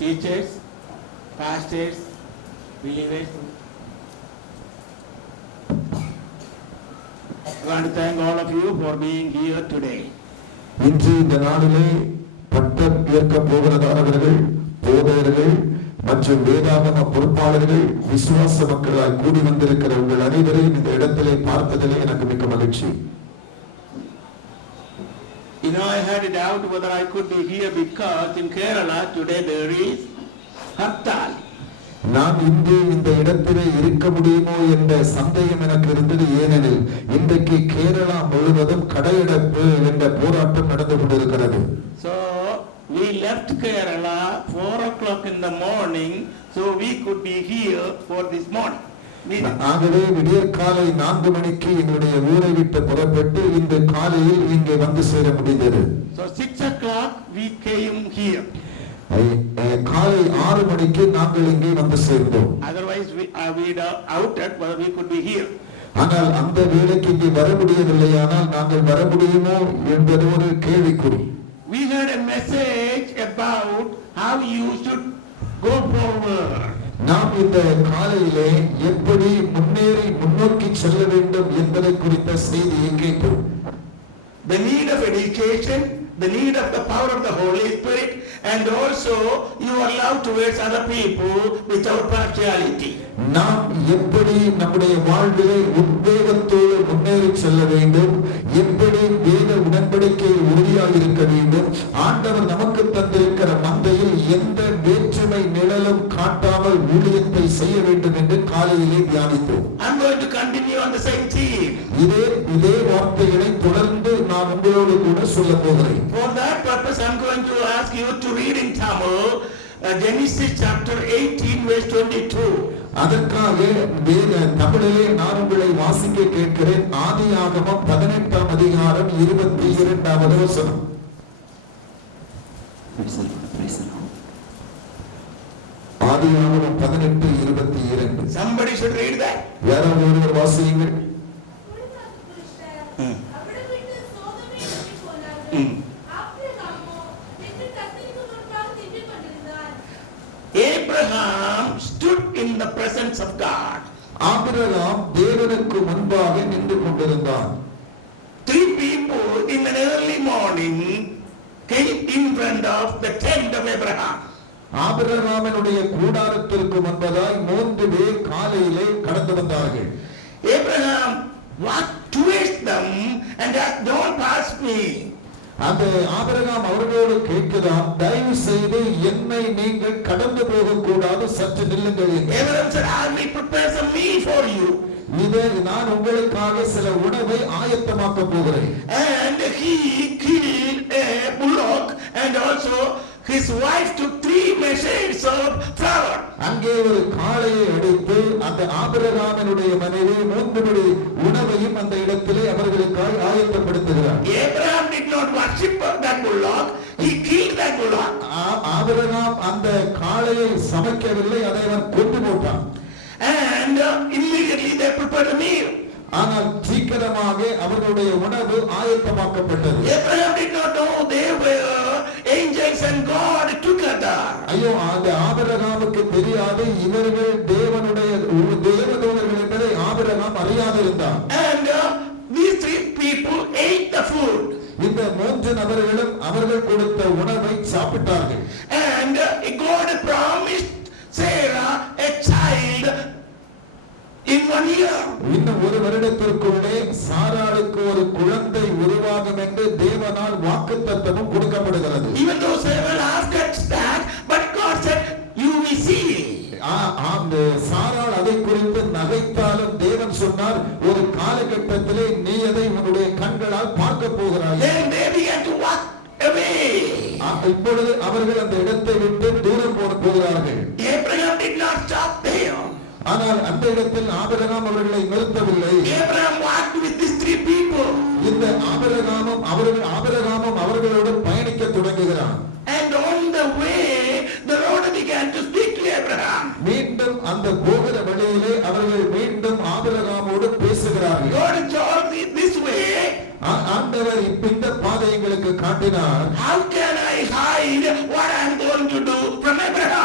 teachers, pastors, believers. I want to thank all of you for being here today. இன்று இந்த நாளிலே பட்டம் ஏற்க போகிறதானவர்கள், போதகர்கள் மற்றும் வேதாகம பொறுப்பாளர்கள், விசுவாச மக்களால் கூடி வந்திருக்கிற உங்கள் அனைவரையும் இந்த இடத்திலே பார்ப்பதிலே எனக்கு மிக்க மகிழ்ச்சி. You know, I had a doubt whether I could be here because in Kerala today there is Hartal. நான் இன்று இந்த இடத்திலே இருக்க முடியுமோ என்ற சந்தேகம் எனக்கு இருந்தது. ஏனெனில் இன்றைக்கு கேரளா முழுவதும் கடையடைப்பு என்ற போராட்டம் நடந்து கொண்டிருக்கிறது. So we left Kerala 4 o'clock in the morning so we could be here for this morning. ஆகவே விடியற் காலை 4 மணிக்கு எங்களுடைய ஊரை விட்டு புறப்பட்டு இந்த காலையில் இங்கே வந்து சேர முடிந்தது. So 6 o'clock we came here. காலை 6 மணிக்கு நாங்கள் இங்கே வந்து சேர்ந்தோம். Otherwise we doubted whether we could be here. ஆனால் அந்த வேளைக்கு இங்கே வர முடியவில்லையானால் நாங்கள் வர முடியுமோ என்பது ஒரு கேள்விக்குறி. We heard a message about how you should go forward. நாம் இந்த காலையிலே எப்படி முன்னோக்கி செல்ல வேண்டும் என்பதை குறித்த செய்தியை கேட்டோம். The need of education, the need of the power of the Holy Spirit, and also your love towards other people without partiality. நாம் எப்படி நம்முடைய வாழ்விலே உத்வேகத்தோடு முன்னேறி செல்ல வேண்டும், எப்படி வேத உடன்படிக்கையில் உறுதியாக இருக்க வேண்டும், ஆண்டவர் நமக்கு தந்திருக்கிற மந்தையில் எந்த வேற்றுமை நிழலும் காட்டாமல் ஊழியத்தை செய்ய வேண்டும் என்று காலையிலே தியானித்தோம். I'm going to continue on the same theme. இதே வார்த்தைகளை தொடர்ந்து நான் உங்களோடு கூட சொல்ல போகிறேன். For that purpose I'm going to ask you to read in Tamil Genesis chapter 18 verse 22. அதற்காக தமிழிலே நான் உங்களை வாசிக்க கேட்கிறேன். ஆதியாகமம் 18ஆம் அதிகாரம் 22வது வசனம். ஆதியாகமம் 18:22. Somebody should read that. யாராவது ஒருவர் வாசியுங்கள். Abraham stood in the presence of God. Abraham தேவனுக்கு முன்பாக நின்று கொண்டிருந்தான். 3 people in an early morning came in front of the tent of Abraham. ஆபிரகாமினுடைய கூடாரத்திற்கு முன்பதாய் 3 பேர் காலையிலே கடந்து வந்தார்கள். Abraham walked towards them and asked, "Don't pass me." அந்த ஆபிரகாம் அவர்களோடு கேட்கிறான், தயவு செய்து என்னை நீங்கள் கடந்து போக கூடாது, சற்று நில்லுங்கள். Abraham said, "I will prepare some meal for you." இதை நான் உங்களுக்காக சில உணவை ஆயத்தமாக்க போகிறேன். And he killed a bullock and also his wife took 3 measures of flour. அங்கே ஒரு காளையை அடித்து அந்த ஆபிரகாமினுடைய மனைவி 3 படி உணவையும் அந்த இடத்திலே அவர்களுக்காக ஆயத்தப்படுத்துகிறார். Abraham did not worship that bullock, he killed that bullock. Abraham அந்த காளையை சமைக்கவில்லை, அதை அவன் கொன்று போட்டான். And immediately they prepared a meal. ஆனால் சீக்கிரமாக அவர்களுடைய உணவு ஆயத்தமாக்கப்பட்டது. Abraham did not know they were angels and God together. ஐயோ, அந்த ஆபிரகாமுக்கு தெரியாது இவர்கள் தேவதூதர்கள் என்பதை Abraham அறியாதிருந்தார். And these 3 people ate the food. இந்த 3 நபர்களும் அவர்கள் கொடுத்த உணவை சாப்பிட்டார்கள். And God promised Sarah a child in 1 year. இன்னும் 1 வருடத்திற்குள்ளே சாராளுக்கு ஒரு குழந்தை உருவாகும் என்று தேவனால் வாக்குத்தத்தமும் கொடுக்கப்படுகிறது. Even though Sarah laughed at that, but God said, "You will see." சாராள் அதை குறித்து நகைத்தாலும் தேவன் சொன்னார், ஒரு காலகட்டத்திலே நீ அதை உன்னுடைய கண்களால் பார்க்க போகிறாய். Then they began to walk away. இப்பொழுது அவர்கள் அந்த இடத்தை விட்டு தூரம் போகிறார்கள். Abraham did not stop there. ஆனால் அந்த இடத்தில் ஆபிரகாம் அவர்களை நிறுத்தவில்லை. Abraham walked with these 3 people. இந்த ஆபிரகாமும் அவர்களோடு பயணிக்க தொடங்குகிறான். And on the way the Lord began to speak to Abraham. மீண்டும் அந்த போகிற வழியிலே அவர்கள் மீண்டும் ஆபிரகாமோடு பேசுகிறார்கள். God told me this way. ஆண்டவர் இந்த பாதை எங்களுக்கு காட்டினார். How can I hide what I am going to do from Abraham?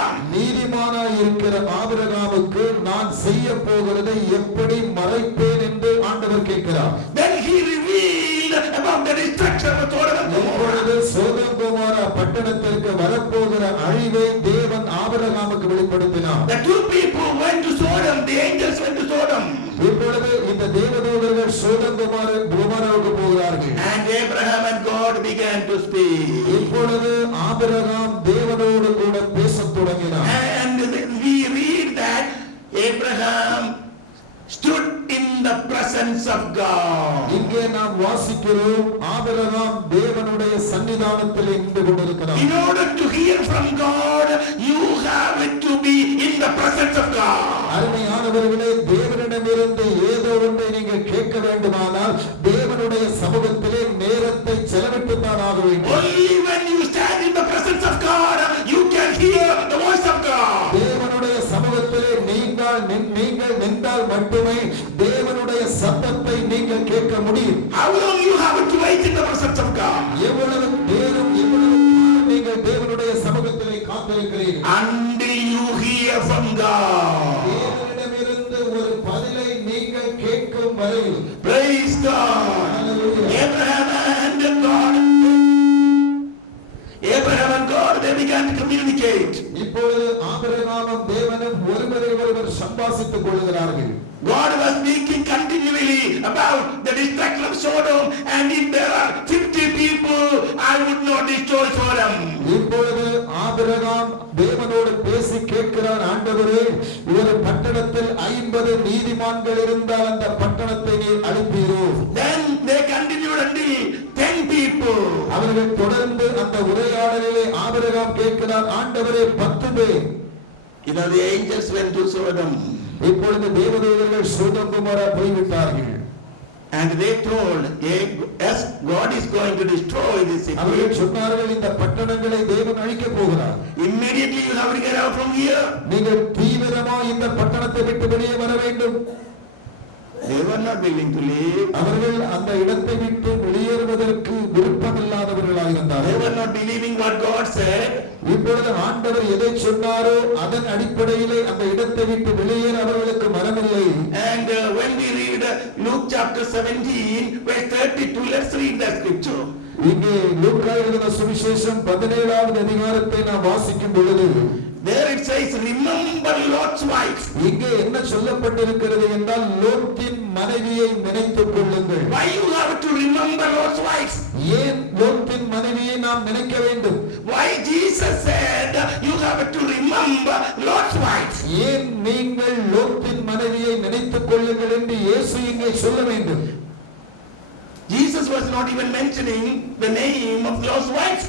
வரப்போகிறதை எப்படி மறைப்பேன் என்று ஆண்டவர் கேட்கிறார். Then he revealed about the destruction of Sodom and Gomorrah. இப்பொழுது சோதோம் கொமோரா பட்டணத்திற்கு வரப்போகிற அழிவை தேவன் ஆபிரகாமுக்கு வெளிப்படுத்தினார். The two people went to Sodom, the angels went to Sodom. இப்பொழுது இந்த தேவதூதர்கள் சோதோம் கொமோராவுக்கு போகிறார்கள். And Abraham and God began to speak. இப்பொழுது ஆபிரகாம் தேவனோடு கூட பேசத் தொடங்கினார். And we read that Abraham stood in the presence of God. இங்கே நாம் வாசிக்கிறோம் ஆபிரகாம் தேவனுடைய சன்னிதானத்தில் நின்று கொண்டிருக்கிறார். In order to hear from God, you have to be in the presence of God. அருமையானவர்களே, தேவனிடமிருந்து ஏதோ ஒன்றை நீங்கள் கேட்க வேண்டுமானால் தேவனுடைய சமூகத்திலே நேரத்தை செலவிட்டு தான் ஆக வேண்டும். Only when you stand in the presence of God, you can hear the voice of God. தேவனுடைய சமூகத்திலே நீங்கள் நின்றால் மட்டுமே தேவனுடைய சத்தத்தை நீங்கள் கேட்க முடியும். How long you have to wait in the presence of God? எவ்வளவு நேரம் நீங்கள் தேவனுடைய சமூகத்திலே காத்திருக்கிறீர்கள்? Until you hear from God. தேவனிடமிருந்து ஒரு பதிலை நீங்கள் கேட்கும் வரையில். Praise God. Abraham and God, they began to communicate. இப்பொழுது ஆபிரகாமும் தேவனும் ஒருவரை ஒருவர் சம்பாஷித்துக் கொள்கிறார்கள். God was speaking continually about the destruction of Sodom, and if there are 50 people, I would not destroy Sodom. இப்பொழுது ஆபிரகாம் தேவனோடு பேசி கேட்கிறார், ஆண்டவரே, ஒரு பட்டணத்தில் 50 நீதிமான்கள் இருந்தால் அந்த பட்டணத்தை நீர் அழிப்பீரோ? Then they continued until 10 people. அவர்கள் தொடர்ந்து அந்த உரையாடலிலே ஆபிரகாம் கேட்கிறார், ஆண்டவரே, 10 பேர். The angels went to Sodom. இப்பொழுது தேவதூதர்கள் சோதோம் கொமோரா போய்விட்டார்கள். And they told, yes, God is going to destroy this city. அவர்கள் சொன்னார்கள், இந்த பட்டணங்களை தேவன் அழிக்கப் போகிறார். Immediately you have to get out from here. நீங்கள் தீவிரமா இந்த பட்டணத்தை விட்டு வெளியே வர வேண்டும். They were not willing to leave. அவர்கள் அந்த இடத்தை விட்டு வெளியேறுவதற்கு விருப்பமில்லாதவர்களாக இருந்தார்கள். They were not believing what God said. இப்பொழுது ஆண்டவர் எதை சொன்னாரோ அதன் அடிப்படையிலே அந்த இடத்தை விட்டு வெளியேற அவர்களுக்கு மனமில்லை. And when we read Luke chapter 17 verse 32, let's read that scripture. இங்கே லூக்கா எழுதின சுவிசேஷம் 17வது அதிகாரத்தை நாம் வாசிக்கும் பொழுது there it says, remember Lot's wife. இங்கே என்ன சொல்லப்பட்டிருக்கிறது என்றால், லோத்தின் மனைவியை நினைத்துக் கொள்ளுங்கள். Why you have to remember Lot's wife? ஏன் லோத்தின் மனைவியை நாம் நினைக்க வேண்டும்? Why Jesus said you have to remember Lot's wife? ஏன் நீங்கள் லோத்தின் மனைவியை நினைத்துக் கொள்ளுங்கள் என்று இயேசு இங்கே சொல்ல வேண்டும்? Jesus was not even mentioning the name of Lot's wife.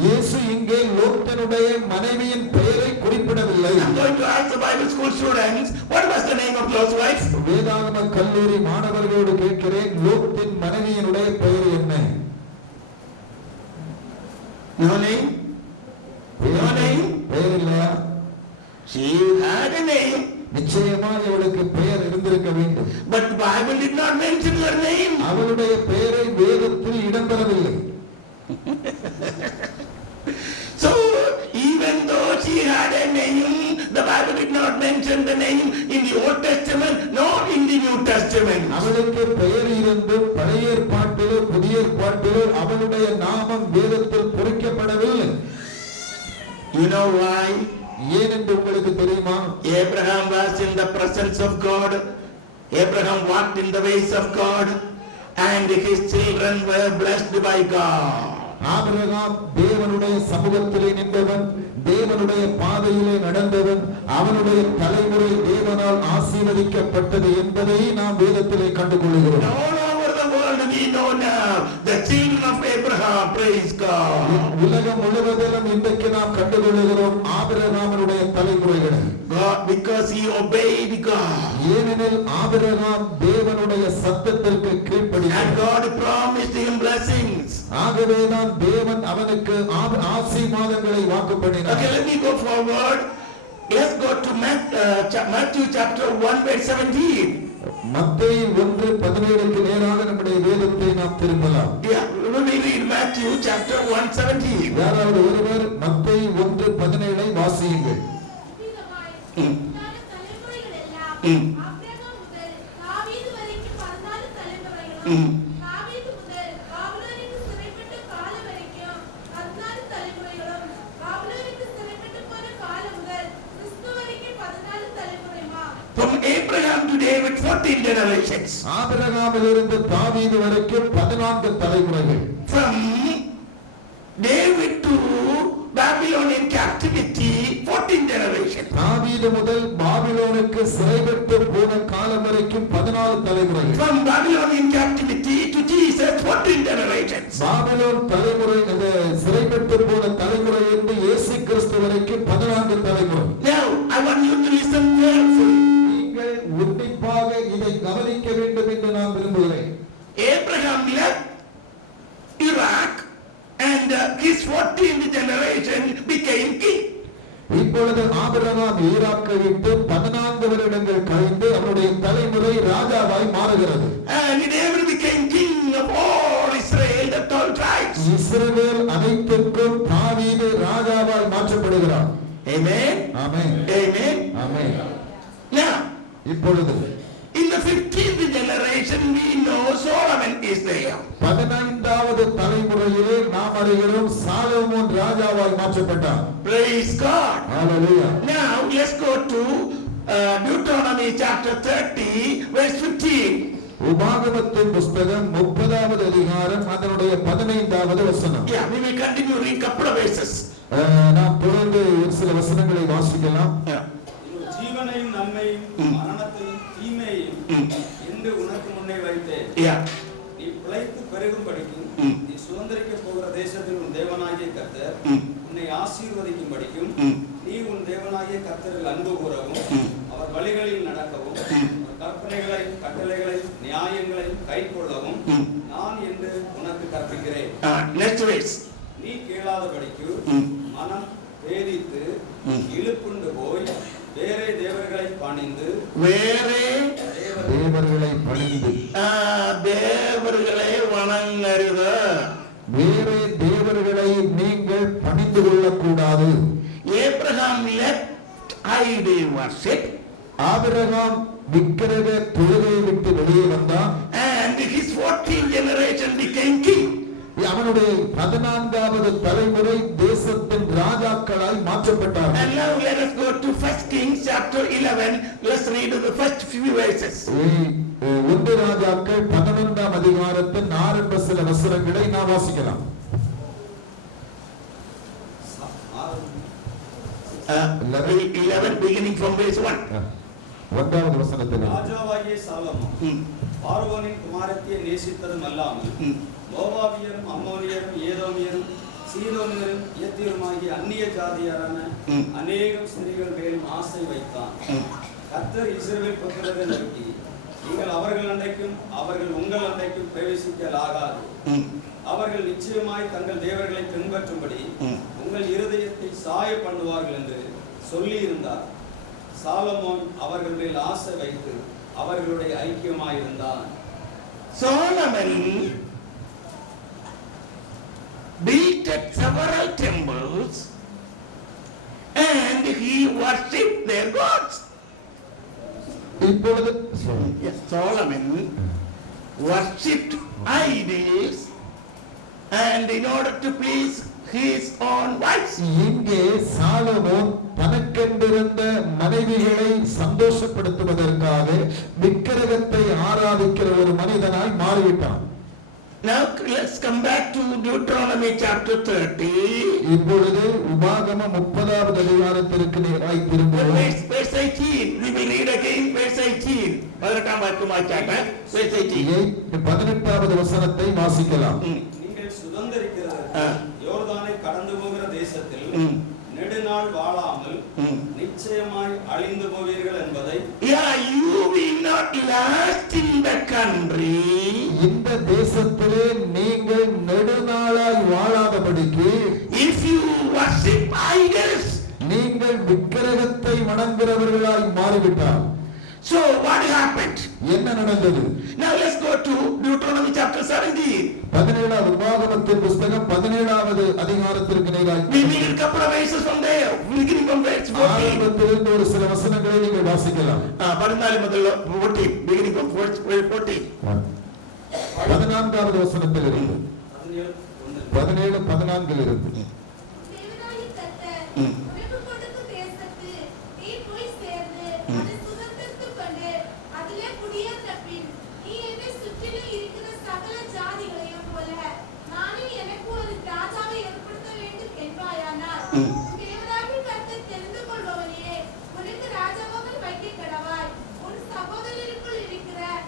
இயேசு இங்கே லோத்தினுடைய மனைவியின் பெயரை குறிப்பிடவில்லை. I'm going to ask the Bible school students, what was the name of Lot's wife? வேதாகம கல்லூரி மாணவர்களோடு கேட்கிறேன், லோத்தின் மனைவியினுடைய பெயர் என்ன? No name? No name? பெயர் இல்லையா? She had a name. நிச்சயமாக அவளுக்கு பெயர் இருந்திருக்க வேண்டும். But the Bible did not mention her name. அவளுடைய பெயரை வேதத்தில் இடம்பெறவில்லை. So even though she had a name, the Bible did not mention the name in the Old Testament nor in the New Testament. அவளுக்கு பெயர் இருந்து பழைய ஏற்பாட்டிலோ புதிய ஏற்பாட்டிலோ அவளுடைய நாமம் வேதத்தில் பொறிக்கப்படவில்லை. You know why? ஏன் என்று உங்களுக்கு தெரியுமா? Abraham was in the presence of God. Abraham walked in the ways of God, and his children were blessed by God. Abraham தேவனுடைய சமூகத்திலே நின்றவன், தேவனுடைய பாதையிலே நடந்தவன், அவனுடைய தலைமுறை தேவனால் ஆசீர்வதிக்கப்பட்டது என்பதை நாம் வேதத்திலே கண்டுகொள்கிறோம். All over the world we know now the children of Abraham, praise God. உலகம் முழுவதிலும் இன்றைக்கு நாம் கண்டுகொள்கிறோம் ஆபிரகாமினுடைய தலைமுறைகளை. God, because he obeyed God. ஏனெனில் ஆபிரகாம் தேவனுடைய சத்தத்திற்கு கீழ்ப்படிந்தான். And God promised him blessings. ஆகவேதான் தேவன் அவனுக்கு ஆசீர்வாதங்களை வாக்குப்பண்ணினார். Okay, let me go forward. Let's go to Matthew chapter 1 verse 17. மத்தேயு 1:17க்கு நேராக நம்முடைய வேதத்தை நாம் திரும்பலாம். Yeah, we read Matthew chapter 1:17. யாராவது ஒருவர் மத்தேயு 1:17 வாசியுங்கள். David 14 generations. ஆபிரகாமிலிருந்து தாவீது வரைக்கும் 14 தலைமுறைகள். From David to Babylonian captivity 14 generations. தாவீது முதல் பாபிலோனுக்கு சிறைப்பட்டு போன காலம் வரைக்கும் 14 தலைமுறைகள். From Babylonian captivity to Jesus 14 generations. Babylon தலைமுறை சிறைப்பட்டு போன தலைமுறை என்று இயேசு கிறிஸ்து வரைக்கும் 14 தலைமுறை. Now I want you to listen carefully. நீங்கள் உன்னிப்பாக இதை கவனிக்க வேண்டும் என்று நான் விரும்புகிறேன். Abraham left Iraq and his 14th generation became king. இப்பொழுது ஆபிரகாம் ஈராக்கை விட்டு 14 வருடங்கள் கழிந்து அவருடைய தலைமுறை ராஜாவாய் மாறுகிறது. And David became king of all Israel, the 12 tribes. இஸ்ரவேல் அனைத்துக்கும் தாவீது ராஜாவாய் மாற்றப்படுகிறார். Amen. ஆமென். Amen. ஆமென். Now, இப்பொழுது in the 15th generation we know Solomon is there. 15வது தலைமுறையிலே நாம் அறிகிறோம் சாலமோன் ராஜாவாய் மாற்றப்பட்டார். Praise God. Hallelujah. Now let's go to Deuteronomy chapter 30 verse 15. உபாகமத்தின் புத்தகம் 30வது அதிகாரம் அதனுடைய 15வது வசனம். Yeah, we will continue read couple of verses. நாம் தொடர்ந்து ஒரு சில வசனங்களை வாசிக்கலாம். ஜீவனையும் நன்மையும் மரணத்தையும் தீமையையும் என்று உனக்கு முன்னே வைத்தேன். நீ பிழைத்து பெருகும்படிக்கும் நீ சுதந்திரிக்க போகிற தேசத்தில் உன் தேவனாகிய கர்த்தர் உன்னை ஆசீர்வதிக்கும்படிக்கும் நீ உன் தேவனாகிய கர்த்தரில் அன்பு கூறவும் அவர் வழிகளில் நடக்கவும் கற்பனைகளை கட்டளைகளை நியாயங்களை கைக்கொள்ளவும் நான் என்று உனக்கு கற்பிக்கிறேன். நீ கேளாதபடிக்கு மனம் பேதித்து இழுப்புண்டு போய் வேறே தேவர்களை பணிந்து தேவர்களை வணங்கருது. வேறே தேவர்களை நீங்கள் பணிந்து கொள்ளக்கூடாது. Abraham left idol worship. Abraham விக்கிரக தொழுகையை விட்டு வெளியே வந்தான். And his 14th generation became king. அவனுடைய 14வது தலைமுறை தேசத்தின் ராஜாக்களாய் மாற்றப்பட்டார்கள். And now let us go to 1 Kings chapter 11. Let's read the first few verses. 1 ராஜாக்கள் 11ஆம் அதிகாரத்தின் ஆரம்ப சில வசனங்களை நாம் வாசிக்கலாம். 11 beginning from verse 1. 1வது வசனத்தில் ராஜாவாகிய சாலமோன் பார்வோனின் குமாரத்தியை நேசித்ததும் அல்லாமல் மோவாபியரும் அம்மோனியரும் ஏதோமியரும் சீதோனியரும் எத்தியருமாகிய அந்நிய ஜாதியாரான அநேகம் ஸ்திரீகள் மேலும் ஆசை வைத்தான். கர்த்தர் இஸ்ரவேல் புத்திரரை நோக்கி, நீங்கள் அவர்கள் அண்டைக்கும் அவர்கள் உங்கள் அண்டைக்கும் பிரவேசிக்கலாகாது. அவர்கள் நிச்சயமாய் தங்கள் தேவர்களை பின்பற்றும்படி உங்கள் இருதயத்தை சாய பண்ணுவார்கள் என்று சொல்லி இருந்தார். சாலமோன் அவர்கள் மேல் ஆசை வைத்து அவர்களுடைய ஐக்கியமாயிருந்தான். Solomon built several temples and he worshipped their gods. இப்பொழுது Solomon worshipped idols and in order to please his own wives. இங்கே சாலமோன் தனக்கென்றிருந்த மனைவிகளை சந்தோஷப்படுத்துவதற்காக விக்கிரகத்தை ஆராதிக்கிற ஒரு மனிதனாய் மாறிவிட்டான். Now let's come back to Deuteronomy chapter 30. இப்பொழுது உபாகமம் 30வது அதிகாரத்திற்கு நேராய் திரும்புவோம். Verse 18. We will read again verse 18. 18வது வசனத்தை வாசிக்கலாம். நீங்கள் சுதந்திரிக்கிறது யோர்தானை கடந்து போகிற தேசத்தில் நெடுநாள் வாழாமல் நிச்சயமாய் அழிந்து போவீர்கள் என்பதை. Yeah, you will not last in the country. இந்த தேசத்திலே நீங்கள் நெடுநாளாய் வாழாதபடிக்கு if you worship idols. நீங்கள் விக்கிரகத்தை வணங்குகிறவர்களாய் மாறிவிட்டார். So what happened? என்ன நடந்தது? Now let's go to Deuteronomy chapter 17. 17வது உபாகமத்தின் புத்தகம் 17வது அதிகாரத்திற்கு நேராய் We will read a couple of verses from there, beginning from verse 14. ஆரம்பத்திலிருந்து ஒரு சில வசனங்களை நீங்கள் வாசிக்கலாம். 14 முதல்ல 14, beginning from verse 14. 14வது வசனத்திலிருந்து 17 14 இருந்து உனக்கு கொடுக்கும் தேசத்தில் நீ போய் சேர்ந்து அதை சுதந்தரித்துக் கொண்டு அதிலே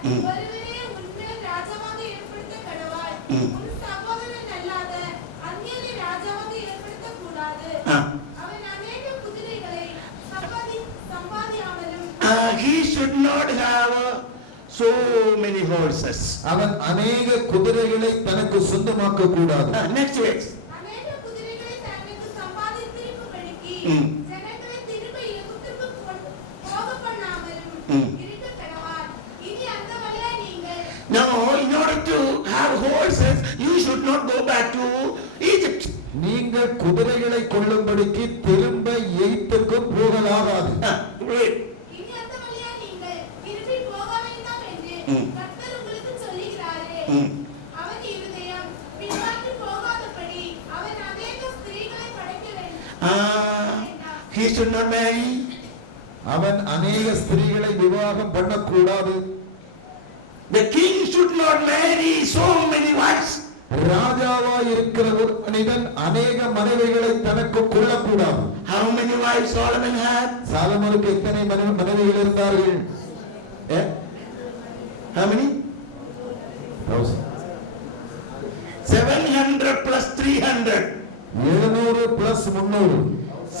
ஒருவரே உன்மேல் ராஜாவாக ஏற்படுத்த கடவாய். உன் சகோதரன் அல்லாத அந்நியனை ராஜாவாக ஏற்படுத்தக்கூடாது. அவன் அநேக குதிரைகளை சம்பாதியாமலும் he should not have so many horses. அவன் அநேக குதிரைகளை தனக்கு சொந்தமாக்க கூடாது. Next verse. அநேக குதிரைகளை தனக்கு சம்பாதித்திருக்கும்படிக்கு ஜனங்களை திரும்ப எகிப்துக்கு போக பண்ணாமலும் இருக்க கடவான். இனி அந்த வழியாய் நீங்கள் No, in order to have horses, you should not go back to Egypt. நீங்கள் குதிரைகளை கொள்ளும்படிக்கு திரும்ப எகிப்துக்கு போகலாகாது. Wait. இனி அந்த வழியாய் நீங்கள் திரும்பி போக வேண்டாம் என்று கர்த்தர் உங்களுக்கு சொல்லுகிறாரே. அவன் இருதயம் பின்வாங்கி போகாதபடி அவன் அநேக ஸ்திரீகளை படைக்க வேண்டும். He should not marry. அவன் அநேக ஸ்திரீகளை விவாகம் பண்ணக்கூடாது. The king should not marry so many wives. ராஜாவாய் இருக்கிற ஒரு மனிதன் அநேக மனைவிகளை தனக்கு கொள்ளக்கூடாது. How many wives Solomon had? சாலமோனுக்கு எத்தனை மனைவிகள் இருந்தார்கள்? How many? 700 plus 300. 700 plus 300.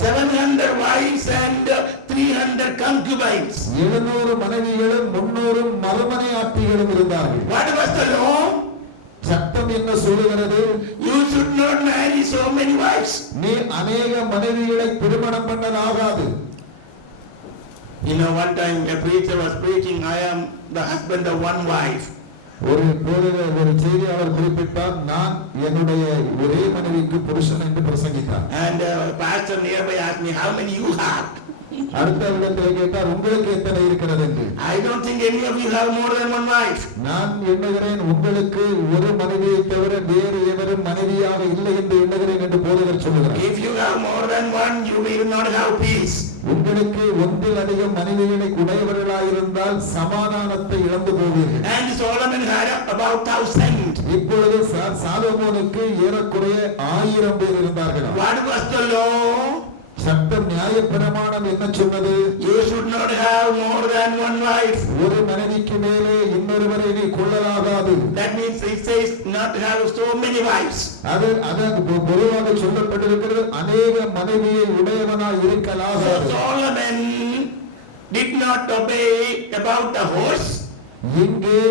700 wives and 300 concubines. 700 மனைவிகளும் 300 மறுமனையாட்டிகளும் இருந்தார்கள். What was the law? சட்டம் என்ன சொல்லுகிறது? You should not marry so many wives. நீ அநேக மனைவிகளை திருமணம் பண்ணலாகாது. You know, one time a preacher was preaching, I am the husband of one wife. ஒரு செய்தி அவர் குறிப்பிட்டார், நான் என்னுடைய ஒரே மனைவிக்கு புருஷன் என்று பிரசங்கித்தார். And pastor nearby asked me, how many you have? அடுத்த இடத்தில் கேட்டார், உங்களுக்கு எத்தனை இருக்கிறது என்று. I don't think any of you have more than one wife. நான் எண்ணுகிறேன் உங்களுக்கு ஒரு மனைவியை தவிர வேறு எவரும் மனைவியாக இல்லை என்று எண்ணுகிறேன் என்று போதகர் சொல்லுகிறார். If you have more than one, you will not have peace. உங்களுக்கு ஒன்றில் அதிகம் மனைவிகளை உடையவர்களாயிருந்தால் சமாதானத்தை இழந்து போவீர்கள். And Solomon had about 1000. இப்பொழுது சாலமோனுக்கு ஏறக்குறைய 1000 பேர் இருந்தார்கள். What was the law? சட்டம் நியாயப்பிரமாணம் என்ன சொன்னது? You should not have more than one wife. ஒரு மனைவிக்கு மேலே இன்னொருவரை நீ கொள்ளலாகாது. That means it says not to have so many wives. அது பொதுவாக சொல்லப்பட்டிருக்கிறது, அநேக மனைவியை உடையவனாய் இருக்கலாகாது. So Solomon did not obey about the horse. இங்கே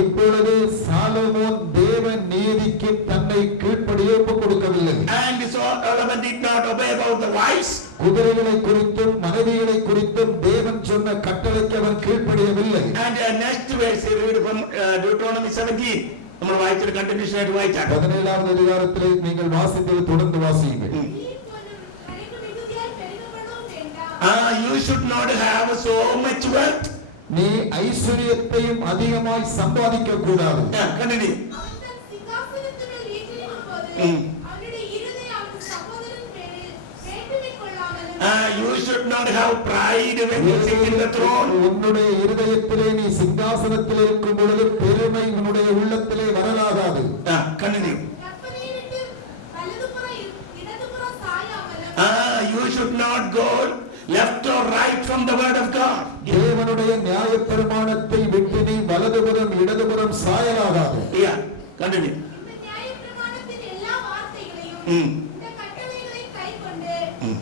இப்பொழுது சாலமோன் தேவ நீதிக்கு தன்னை கீழ்ப்படிய ஒப்புக் கொடுக்கவில்லை. And Solomon did not obey about the wives. குதிரைகளை குறித்தும் மனைவிகளை குறித்தும் தேவன் சொன்ன கட்டளைக்கு அவன் கீழ்ப்படியவில்லை. And next verse we read from Deuteronomy 17. നമ്മൾ വായിച്ചൊരു കണ്ടിന്യൂഷൻ ആയിട്ട് വായിച്ചാൽ 17வது அதிகாரத்திலே நீங்கள் வாசித்தது தொடர்ந்து வாசியுங்கள். You should not have so much wealth. நீ ஐஸ்வரியத்தையும் அதிகமாய் சம்பாதிக்க கூடாது. Continue. You should not have pride when you sit in the throne. உன்னுடைய இருதயத்திலே நீ சிங்காசனத்தில் இருக்கும் பொழுது பெருமை உன்னுடைய உள்ளத்திலே வரலாகாது. Continue. You should not go left or right from the word of God. தேவனுடைய நியாயப்பிரமாணத்தை விட்டு நீ வலதுபுறம் இடதுபுறம் சாயலாகாது. Yeah, continue. இந்த நியாயப்பிரமாணத்தின் எல்லா வார்த்தைகளையும் இந்த கட்டளைகளை கைக்கொண்டு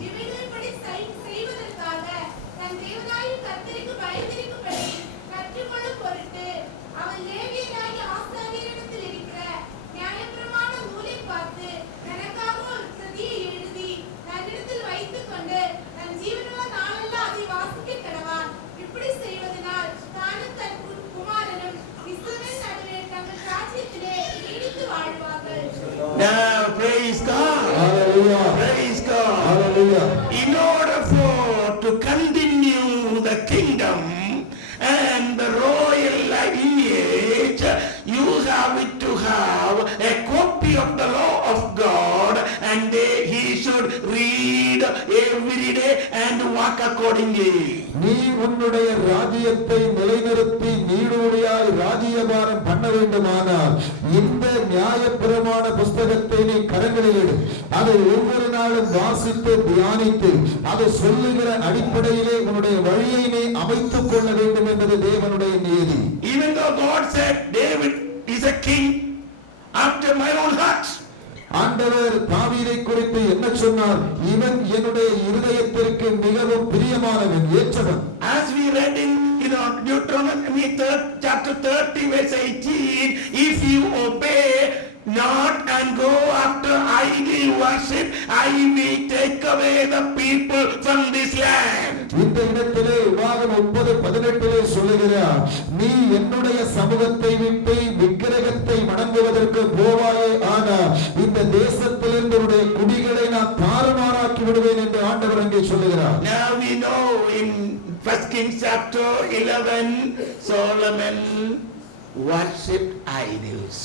இவைகளின்படி செய்வதற்காக தன் தேவனாகிய கர்த்தருக்கு பயந்திருக்கும்படி கற்றுக்கொள்ளும் பொருட்டு அவன் லேவியராகிய ஆசாரியரிடத்தில் இருக்கிற நியாயப்பிரமாண நூலை பார்த்து தனக்காக ஒரு பிரதியை எழுதி தன்னிடத்தில் வைத்துக் கொண்டு தன் ஜீவனுள்ள நாளெல்லாம் அதை வாசிக்க கடவான். இப்படி செய்வதனால் தானும் தன் குமாரனும் இஸ்ரவேல் நடுவே தங்கள் ராஜ்யத்திலே நீடித்து வாழ்வார்கள். Now praise God. Hallelujah. Praise God. Hallelujah. In order to continue the kingdom and the royal lineage, you have to have a copy of the law of God, and he should read every day and walk accordingly. நீ உன்னுடைய ராஜ்யத்தை நிலைநிறுத்தி நீடூழியாய் ராஜ்யபாரம் பண்ண வேண்டுமானால் இந்த நியாயப்பிரமாண புஸ்தகத்தை நீ கரங்களில் எடு. அதை ஒவ்வொரு நாளும் வாசித்து தியானித்து அது சொல்லுகிற அடிப்படையிலே உன்னுடைய வழியை நீ அமைத்துக் கொள்ள வேண்டும் என்பது தேவனுடைய நீதி. Even though God said, David is a king after my own heart. ஆண்டவர் தாவீதை குறித்து என்ன சொன்னார்? இவன் என்னுடைய இருதயத்திற்கு மிகவும் பிரியமானவன், ஏற்றவன். As we read in Deuteronomy chapter 30 verse 18, if you obey not and go after idol worship, I will take away the people from this land. இந்த இடத்திலே உபாகம் 30:18 சொல்லுகிறார், நீ என்னுடைய சமூகத்தை விட்டு விக்கிரகத்தை வணங்குவதற்கு போவாயே, ஆனால் இந்த தேசத்திலிருந்து உன்னுடைய குடிகளை நான் தாறுமாறாக்கி விடுவேன் என்று ஆண்டவர் அங்கே சொல்லுகிறார். Now we know in 1 Kings chapter 11, Solomon worshipped idols.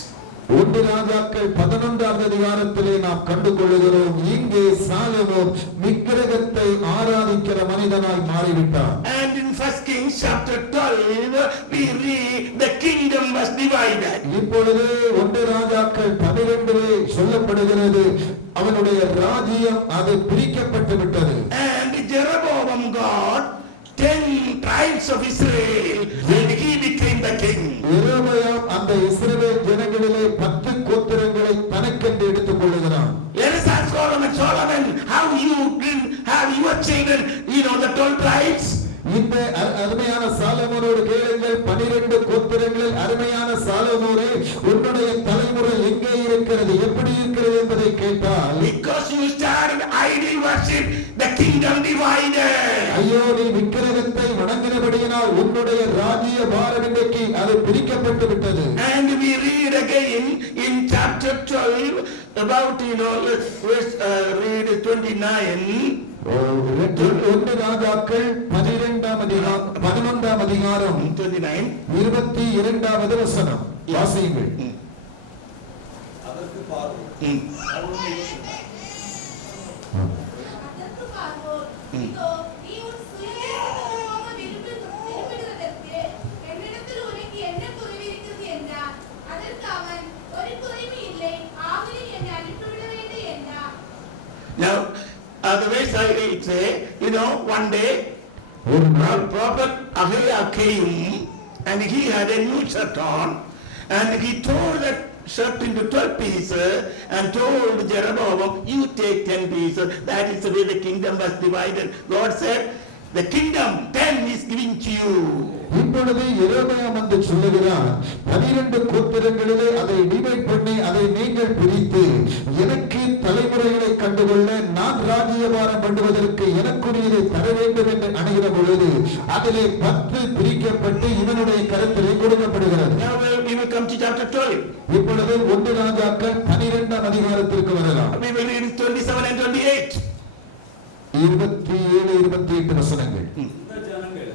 1 ராஜாக்கள் 11ஆம் அதிகாரத்திலே நாம் கண்டுகொள்கிறோம், இங்கே சாலமோன் விக்கிரகத்தை ஆராதிக்கிற மனிதனாய் மாறிவிட்டார். And in 1 Kings chapter 12 we read the kingdom was divided. இப்பொழுது 1 ராஜாக்கள் 12 சொல்லப்படுகிறது, அவனுடைய ராஜ்யம் அது பிரிக்கப்பட்டு விட்டது. And Jeroboam got 10 tribes of Israel and he became the king. யெரொபெயாம் அந்த இஸ்ரவேல் ஜனங்களிலே 10 கோத்திரங்களை தனக்கென்று எடுத்துக் கொள்ளுகிறான். Let us ask Solomon, how you didn't have your children, the 12 tribes? இந்த அருமையான சாலமோனோடு கேளுங்கள், 12 கோத்திரங்களில் அருமையான சாலமோனே, உன்னுடைய தலைமுறை எங்கே இருக்கிறது, எப்படி இருக்கிறது என்பதை கேட்டால், Because you started idol worship, the kingdom divided. ஐயோ, நீ விக்கிரகத்தை வணங்கினபடியினால் உன்னுடைய ராஜ்ய பாரம் இன்றைக்கு அது பிரிக்கப்பட்டு விட்டது. And we read again in chapter 12 about, let's read 29. 1 ராஜாக்கள் 11ஆம் அதிகாரம் 29. 22வது வசனம் வாசியுங்கள். அதற்கு பார்வோன் அதற்கு பார்வோன், இதோ நீ உன் சுயநேசத்துக்கு போக விரும்புகிறதற்கு என்னிடத்தில் உனக்கு என்ன குறைவு இருக்கிறது என்றார். அதற்கு அவன், ஒரு குறைவு இல்லை, ஆகிலும் என்னை அனுப்பிவிட வேண்டும் என்றார். Now, the way I say, one day, prophet Ahijah came and he had a new shirt on and he tore that shirt into 12 pieces and told Jeroboam, you take 10 pieces. That is the way the kingdom was divided. God said, the kingdom 10 is given to you. இப்பொழுது யெரொபெயாம் வந்து சொல்லுகிறார், 12 கோத்திரங்களிலே அதை divide பண்ணி அதை நீங்கள் பிரித்து எனக்கு தலைமுறைகளை கண்டுகொள்ள நான் ராஜ்யபாரம் பண்ணுவதற்கு எனக்குரியதை தர வேண்டும் என்று அணுகிற பொழுது அதிலே 10 பிரிக்கப்பட்டு இவனுடைய கருத்திலே கொடுக்கப்படுகிறது. Now we will come to chapter 12. இப்பொழுது 1 ராஜாக்கள் 12ஆம் அதிகாரத்திற்கு வரலாம். We will read 27 and 28. 27 28 வசனங்கள். இந்த ஜனங்கள்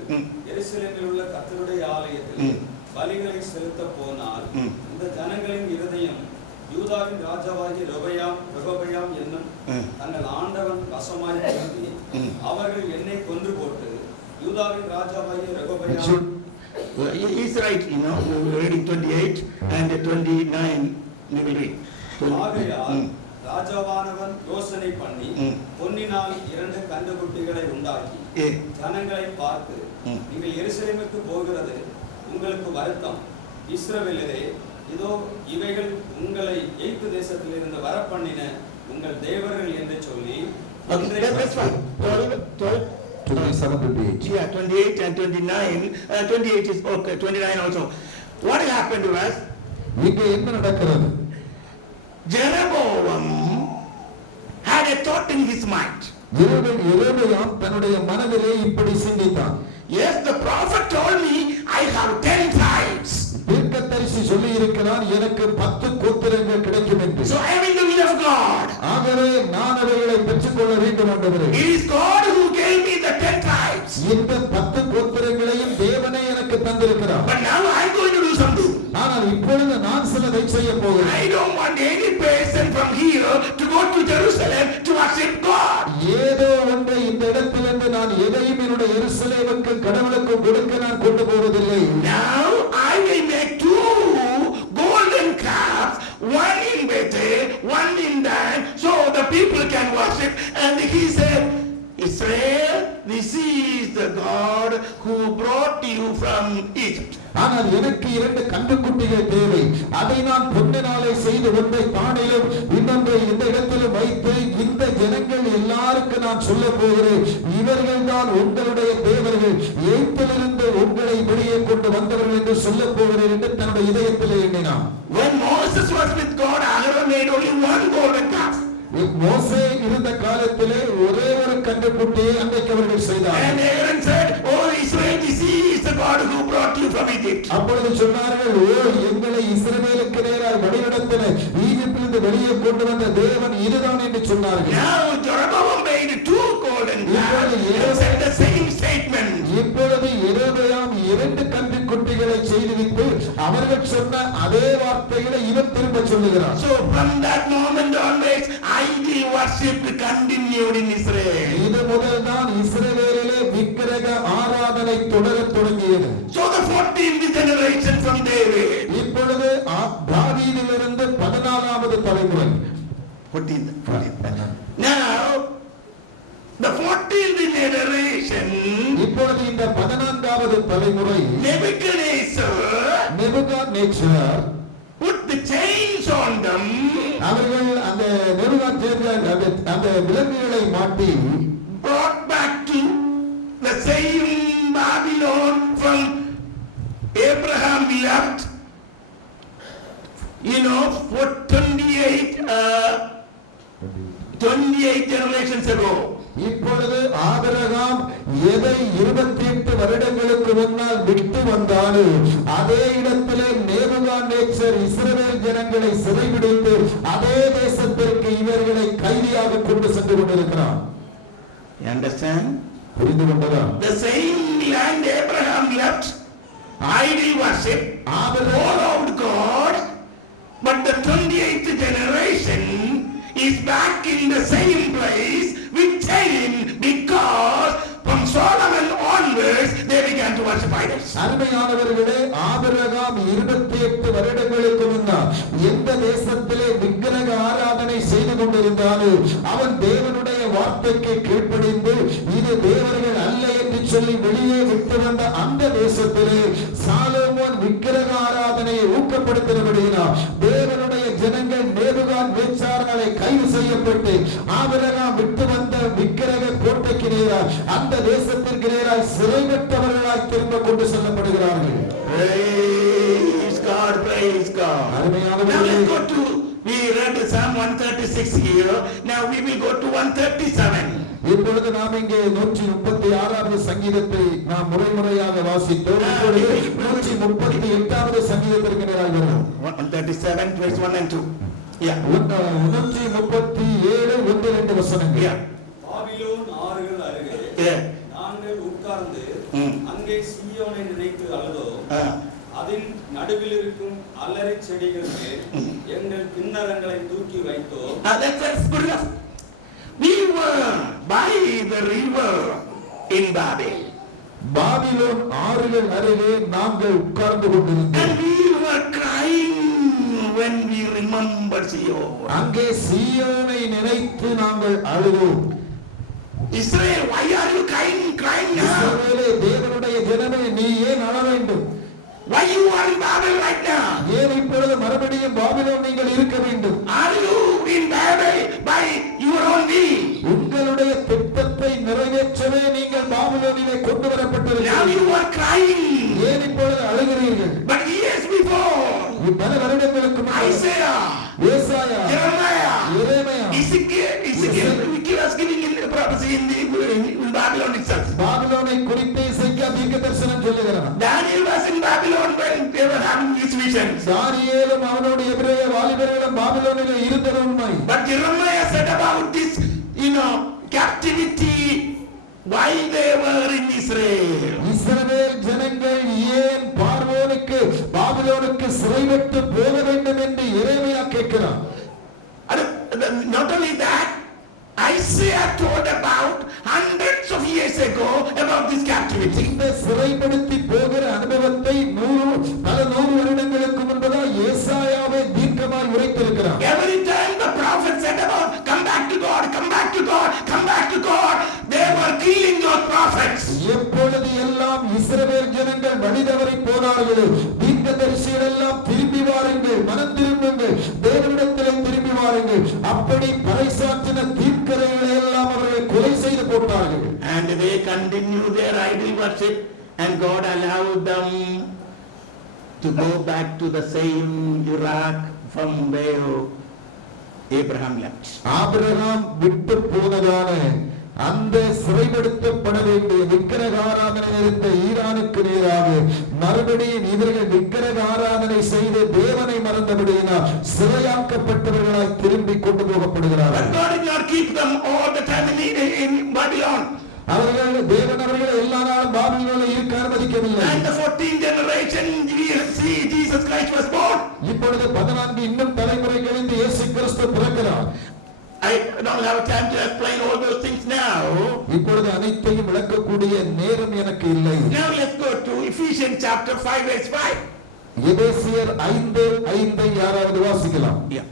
எருசலேமில் உள்ள கர்த்தருடைய ஆலயத்தில் பலிகளை செலுத்த போனால் இந்த ஜனங்களின் இருதயம் யூதாவின் ராஜாவாகிய ரெகொபெயாம் என்னும் தங்கள் ஆண்டவன் வசமாய் திரும்பி அவர்கள் என்னை கொன்று போட்டு யூதாவின் ராஜாவாகிய ரெகொபெயாம். He's right, we will read 28 and 29 we will read. ஆகையால் ராஜாவானவன் யோசனை பண்ணி பொன்னினால் 2 கன்றுக்குட்டிகளை உண்டாக்கி ஜனங்களை பார்த்து, நீங்கள் எருசலேமுக்கு போகிறது உங்களுக்கு வருத்தம், இஸ்ரவேலரே, இதோ இவைகள் உங்களை எகிப்து தேசத்திலிருந்து வரப்பண்ணின உங்கள் தேவர்கள் என்று சொல்லி. Okay, that's fine. 27 to 28. Yeah, 28 and 29. 28 is okay, 29 also. What happened to us? இங்கே என்ன நடக்கிறது? Jeroboam had a thought in his mind. யெரொபெயாம் தன்னுடைய மனதிலே இப்படி சிந்தித்தான். Yes, the prophet told me I have 10 tribes. தீர்க்கதரிசி சொல்லி இருக்கிறார், எனக்கு 10 கோத்திரங்கள் கிடைக்கும் என்று. So I am in the will of God. ஆகவே நான் அவைகளை பெற்றுக்கொள்ள வேண்டும் ஆண்டவரே. It is God who gave me the 10 tribes. இந்த 10 கோத்திரங்களையும் தேவனே எனக்கு தந்திருக்கிறார். But now I am going to do something. ஆனால் இப்பொழுது நான் சிலதை செய்ய போகிறேன். I don't want any person from here to go to Jerusalem to worship God. ஏதோ ஒன்றை இந்த இடத்திலிருந்து நான் எதையும் என்னுடைய எருசலேமுக்கு கடவுளுக்கு கொடுக்க நான் கொண்டு போவதில்லை. Now I will make 2 golden calves, one in Bethel, one in Dan, so the people can worship. And he said, Israel, this is the God who brought you from Egypt. ஆனால் எனக்கு 2 கன்றுக்குட்டிகள் தேவை. அதை நான் பொன்னினாலே செய்து ஒன்றை பானையிலும் இன்னொன்றை இந்த இடத்திலும் வைத்து இந்த ஜனங்கள் எல்லாருக்கும் நான் சொல்ல போகிறேன், இவர்கள் தான் உங்களுடைய தேவர்கள், எகிப்திலிருந்து உங்களை வெளியே கொண்டு வந்தவர்கள் என்று சொல்ல போகிறேன் என்று தன்னுடைய இதயத்தில் எண்ணினான். When Moses was with God, Aaron made only one golden calf. மோசே இருந்த காலத்திலே ஒரே ஒரு கன்றுக்குட்டியை அன்றைக்கு அவர்கள் செய்தார்கள். And Aaron said, "Oh Israel, this is the God who brought you from Egypt." அப்பொழுது சொன்னார்கள், ஓ எங்களை இஸ்ரவேலுக்கு நேராய் வழிநடத்தின ஈஜிப்திலிருந்து வெளியே கொண்டு வந்த தேவன் இதுதான் என்று சொன்னார்கள். Now Jeroboam made 2 golden calves and said the same statement. இப்பொழுது யெரொபெயாம் 2 கன்றுக்குட்டிகளை செய்துவிட்டு அவர்கள் சொன்ன அதே வார்த்தைகளை இவன் திரும்ப சொல்லுகிறான். So from that moment onwards, idol worship continued in Israel. இது முதல்தான் இஸ்ரவேலிலே விக்கிரக ஆராதனை தொடரத் தொடங்கியது. So the 14th generation from David. இப்பொழுது தாவீதிலிருந்து 14வது தலைமுறை. 14th. Now the 14th generation. இப்பொழுது இந்த 14வது தலைமுறை Nebuchadnezzar put the chains on them. அவர்கள் அந்த நெபுகாத்நேச்சார் அந்த விலங்குகளை மாட்டி brought back to the same Babylon from Abraham left, for 28 generations ago. இப்பொழுது ஆபிரகாம் எதை 28 வருடங்களுக்கு முன்னால் விட்டு வந்தானோ அதே இடத்திலே நேபுகாத்நேச்சர் இஸ்ரவேல் ஜனங்களை சிறைபிடித்து அதே தேசத்திற்கு இவர்களை கைதியாக கொண்டு சென்று கொண்டிருக்கிறான். You understand? புரிந்து கொண்டதா? The same land Abraham left, idol worship, followed God, but the 28th generation is back in the same place with chain, because from Solomon onwards they began to worship idols. அருமையானவர்களே, Abraham 28 வருடங்களுக்கு முன்னால் எந்த தேசத்திலே விக்கிரக ஆராதனை செய்து கொண்டிருந்தானோ அவன் தேவனுடைய வார்த்தைக்கு கீழ்ப்படிந்து இது தேவர்கள் அல்ல என்று சொல்லி வெளியே விட்டு வந்த அந்த தேசத்திலே சாலோமோன் விக்கிரக ஆராதனையை ஊக்கப்படுத்தினபடியினால் தேவனுடைய ஜனங்கள் நேபுகாத்நேச்சாராலே கைது செய்யப்பட்டு ஆபிரகாம் விட்டு வந்த விக்கிரக கோட்டைக்கு நேராக அந்த தேசத்திற்கு நேராக சிறைப்பட்டவர்களாய் திரும்ப கொண்டு செல்லப்படுகிறார்கள். Praise God, praise God. Now let's go to, we read Psalm 136 here. Now we will go to 137. இப்பொழுது நாம் இங்கே 136வது சங்கீதத்தை நாம் முறையாக வாசித்தோம். இப்பொழுது 138வது சங்கீதத்திற்கு நேராக வருவோம். 137 verse 1 and 2. Yeah. 137 1-2 வசனங்கள். Yeah. பாபிலோன் ஆறுகள் அருகே Yeah. நாங்கள் உட்கார்ந்து அங்கே சீயோனை நினைத்து அழுதோம். அதன் நடுவில் இருக்கும் அலரி செடிகள் மேல் எங்கள் கிண்ணறங்களை தூக்கி வைத்தோம். That's good enough. We were by the river in Babel. Babylon ஆறுகள் அருகே நாங்கள் உட்கார்ந்து கொண்டிருந்தோம். And we were crying when we remembered Zion. அங்கே சீயோனை நினைத்து நாங்கள் அழுதோம். Israel, why are you crying now? இஸ்ரவேலே, தேவனுடைய ஜனமே, நீ ஏன் அழ வேண்டும்? Why you are in Babel right now? ஏன் இப்பொழுது மறுபடியும் பாபிலோன் நீங்கள் இருக்க வேண்டும்? Are you in Babel by your own will? உங்களுடைய திட்டத்தை நிறைவேற்றவே நீங்கள் பாபிலோனிலே கொண்டு Now வரப்பட்டிருக்கிறீர்கள். you are crying. ஏன் இப்பொழுது அழுகிறீர்கள்? But years before, பல வருடங்களுக்கு முன்னால் Isaiah, ஏசாயா, Jeremiah, Jeremiah, Ezekiel was giving in the prophecy in Babylon itself. பாபிலோனை குறித்து இசைக்கியா தீர்க்கதரிசனம் சொல்லுகிறான். Daniel was in Babylon when they were having these visions. தானியேலும் அவனோடு எபிரேய வாலிபர்களும் பாபிலோனிலே இருந்தது உண்மை. But Jeremiah said about this, captivity while they were in Israel. இஸ்ரவேல் ஜனங்கள் ஏன் பார்வோனுக்கு பாபிலோனுக்கு சிறைப்பட்டு போக வேண்டும் என்று எரேமியா கேட்கிறான். Not only that, Isaiah told about hundreds of years ago about this captivity. இந்த சிறைப்படுத்தி போகிற அனுபவத்தை பல 100 வருடங்களுக்கு முன்பதாக ஏசாயாவே தீர்க்கமாய் உரைத்திருக்கிறார். Every time the prophet said about come back to God, come back to God, come back to God, they were killing those prophets. எப்பொழுது எல்லாம் இஸ்ரவேல் ஜனங்கள் வழி தவறி போனார்களோ சொன்னார்களோ, தீர்க்கதரிசிகள் எல்லாம் திரும்பி வாருங்கள், மனம் திரும்புங்கள், தேவனிடத்திலே திரும்பி வாருங்கள், அப்படி பறைசாற்றின தீர்க்கதரிசிகளை எல்லாம் அவர்கள் கொலை செய்து போட்டார்கள். And they continue their idol worship, and God allowed them to go back to the same Iraq from where Abraham left. Abraham விட்டு போனதான அந்த சிறைப்படுத்தப்பட வேண்டிய விக்கிரக ஆராதனை இருந்த ஈரானுக்கு நேராக மறுபடியும் இவர்கள் விக்கிரக ஆராதனை செய்து தேவனை மறந்தபடியினால் சிறையாக்கப்பட்டவர்களாய் திரும்பி கொண்டு போகப்படுகிறார்கள். But God did not keep them all the time in Babylon. அவர்கள் தேவன் அவர்களை எல்லா நாளும் பாபிலோனில் இருக்க அனுமதிக்கவில்லை. And the 14th generation we see Jesus Christ was born. இப்பொழுது 14 இன்னும் தலைமுறை கழிந்து இயேசு கிறிஸ்து பிறக்கிறார். I don't have time to explain all those things now. இப்பொழுது அனைத்தையும் விளக்கக்கூடிய நேரம் எனக்கு இல்லை. Now let's go to Ephesians chapter 5 verse 5. எபேசியர் 5:5 யாராவது வாசிக்கலாம்? Yeah.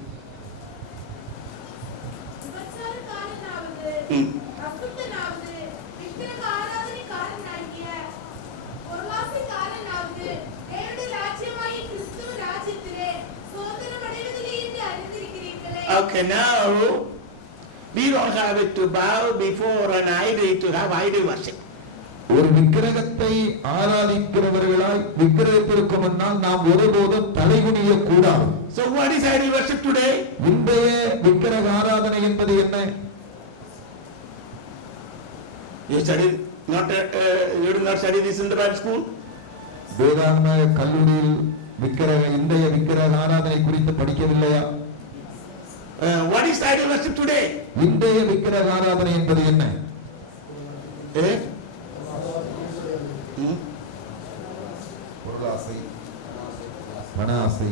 அசுத்தனாவது விக்கிரக ஆராதனைக்காரனாகிய பொருளாசைக்காரனாவது தேவனுடைய ராஜ்யமாகிய கிறிஸ்துவ ராஜ்யத்திலே சுதந்திரமடைவதில்லை என்று அறிந்திருக்கிறீர்களே. Okay, now we don't have it to bow before an idol to have idol worship. ஒரு விக்கிரகத்தை ஆராதிக்கிறவர்களாய் விக்கிரகத்திற்கு முன்னால் நாம் ஒருபோதும் தலைகுனிய கூடாது. So what is idol worship today? இன்றைய விக்கிரக ஆராதனை என்பது என்ன? You did not study this in the Bible school? வேதாகம கல்லூரியில் இன்றைய விக்கிரக ஆராதனை குறித்து படிக்கவில்லையா? What is idol worship today? இன்றைய விக்கிரக ஆராதனை என்பது என்ன? பொருளாசை, பண ஆசை,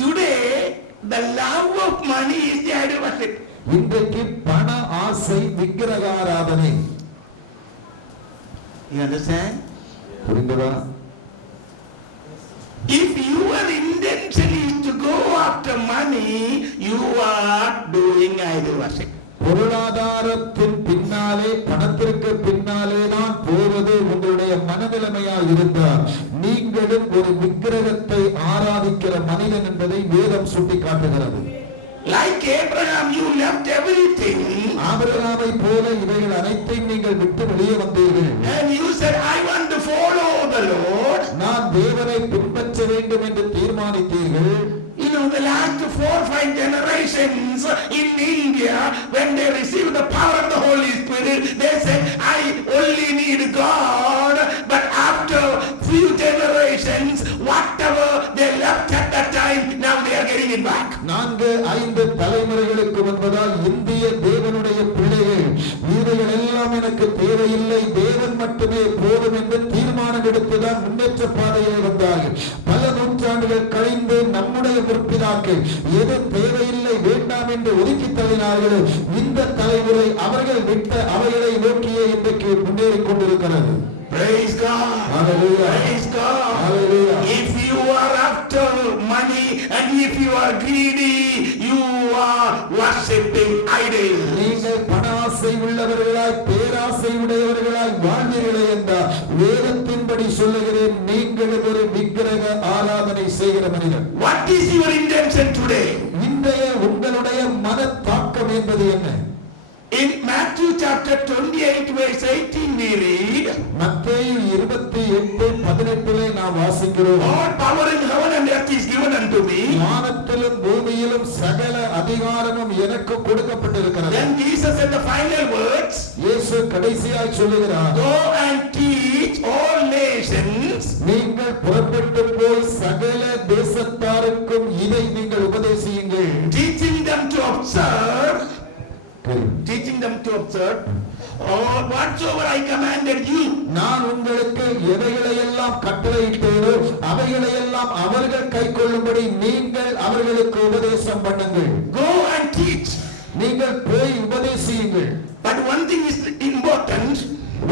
Today the love of money is the idol worship. இன்றைக்கு பண ஆசை விக்கிரக ஆராதனை. You understand? புரிந்ததா? If your intention is to go after money, you are doing idol worship. பொருளாதாரத்தின் பின்னாலே, பணத்திற்கு பின்னாலே தான் போவது உங்களுடைய மனநிலைமையாக இருந்தால் நீங்களும் ஒரு விக்கிரகத்தை ஆராதிக்கிற மனிதன் என்பதை வேதம் சுட்டி காட்டுகிறது. Like Abraham, you left everything. ஆபிரகாமை போல இவைகள் அனைத்தையும் நீங்கள் விட்டு வெளியே வந்தீர்கள். And you said, I want to follow the Lord. நான் தேவனை பின்பற்ற வேண்டும் என்று தீர்மானித்தீர்கள். You know, the last 4 or 5 generations in India, when they received the power of the Holy Spirit, they said, I only need God. But after few generations, whatever they left at that time, now they are getting it back. 4-5 தலைமுறைகளுக்கு முன்பதால் இந்திய தேவனுடைய பிள்ளைகள் இவைகள் எல்லாம் எனக்கு தேவையில்லை, தேவன் மட்டுமே போதும் என்று தீர்மானம் எடுத்துதான் முன்னேற்ற பாதையில் வந்தார்கள். பல நூற்றாண்டுகள் கழிந்து நம்முடைய முற்பிதாக்கள் எது தேவையில்லை, வேண்டாம் என்று ஒதுக்கி தள்ளினார்களோ இந்த தலைமுறை அவர்கள் விட்ட அவைகளை நோக்கியே இன்றைக்கு முன்னேறி கொண்டிருக்கிறது. Praise God. Hallelujah. Praise God. Hallelujah. If you are after money and if you are greedy, you are worshipping idols. நீங்கள் பண ஆசை உள்ளவர்களாய், பேராசை உடையவர்களாய் வாழ்வீர்களே என்றால் வேதத்தின்படி சொல்லுகிறேன், நீங்கள் ஒரு விக்கிரக ஆராதனை செய்கிற மனிதன். What is your intention today? இன்றைய உங்களுடைய மனத்தாக்கம் என்பது என்ன? In Matthew chapter 28 verse 18 we read, மத்தேயு 28:18 நாம் வாசிக்கிறோம். all power in heaven and earth is given unto me. வானத்திலும் பூமியிலும் சகல அதிகாரமும் எனக்கு கொடுக்கப்பட்டிருக்கிறது. Then Jesus said the final words, இயேசு கடைசியாய் சொல்லுகிறார், go and teach all nations. நீங்கள் புறப்பட்டு போய் சகல தேசத்தாருக்கும் இதை நீங்கள் உபதேசியுங்கள். Teaching them to observe whatsoever I commanded you. நான் உங்களுக்கு எவைகளையெல்லாம் கட்டளையிட்டேனோ அவைகளையெல்லாம் அவர்கள் கைக்கொள்ளும்படி நீங்கள் அவர்களுக்கு உபதேசம் பண்ணுங்கள். Go and teach. நீங்கள் போய் உபதேசியுங்கள். But one thing is important.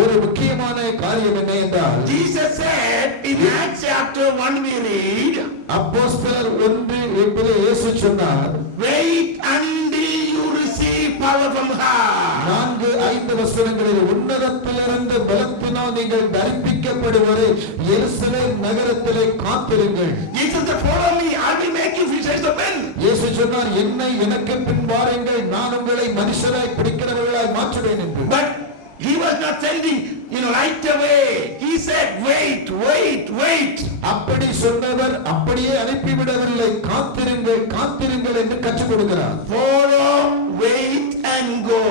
ஒரு முக்கியமான காரியம் என்ன என்றால், Jesus said in Acts chapter 1 we read, அப்போஸ்தலர் 1:8 இயேசு சொன்னார், wait until you receive power from God. 4-5 2 வசனங்களில் உன்னதத்திலிருந்து பலத்தினால் நீங்கள் தரிப்பிக்கப்படுவதை எருசலேம் நகரத்திலே காத்திருங்கள். Jesus said, follow me, I will make you fishers of men. இயேசு சொன்னார், என்னை எனக்கு பின் வாருங்கள், நான் உங்களை மனுஷராய் பிடிக்கிறவர்களாய் மாற்றுவேன் என்று. But he was not sending, right away. He said, wait, wait, wait. அப்படி சொன்னவர் அப்படியே அனுப்பிவிடவில்லை. காத்திருங்கள், காத்திருங்கள் என்று கற்றுக் கொடுக்கிறார். Follow, wait and go.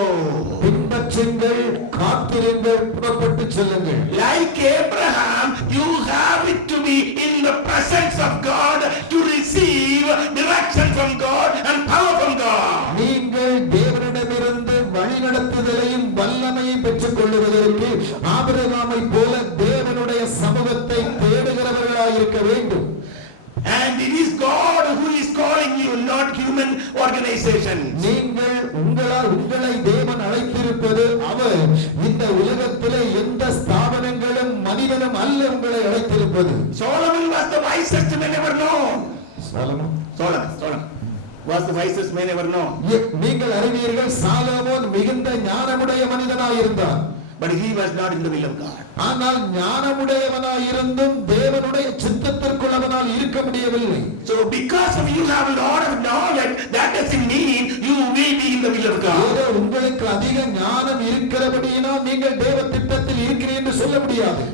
பின்பற்றுங்கள், காத்திருங்கள், புறப்பட்டு செல்லுங்கள். Like Abraham, you have it to be in the presence of God to receive direction from God and power from God. நீங்கள் தேவனிடமிருந்து வழிநடத்துதலையும் வல்லமையை பெற்றுக் கொள்ளுவதற்கு ஆபிரகாமை போல தேவனுடைய சமூகத்தை தேடுகிறவர்களாய் இருக்க வேண்டும். And it is God who is calling you, not human organization. நீங்கள் உங்களை தேவன் அழைத்திருப்பது அவர். இந்த உலகத்திலே எந்த ஸ்தாபனங்களும் மனிதனும் அல்ல உங்களை அழைத்திருப்பது. Solomon was the wisest man ever known. Solomon was the wisest man ever known. நீங்கள் அறிவீர்கள், சாலமோன் மிகுந்த ஞானமுடைய மனிதனாய் இருந்தார். But he was not in the will of God. ஆனால் ஞானமுடையவனாய் இருந்தும் தேவனுடைய சித்தத்திற்குள் அவனால் இருக்க முடியவில்லை. So because of you have a lot of knowledge, that doesn't mean you will be in the will of God. உங்களுக்கு அதிக ஞானம் இருக்கிறபடியினால் நீங்கள் தேவ திட்டத்தில் இருக்கிறீர்கள் என்று சொல்ல முடியாது.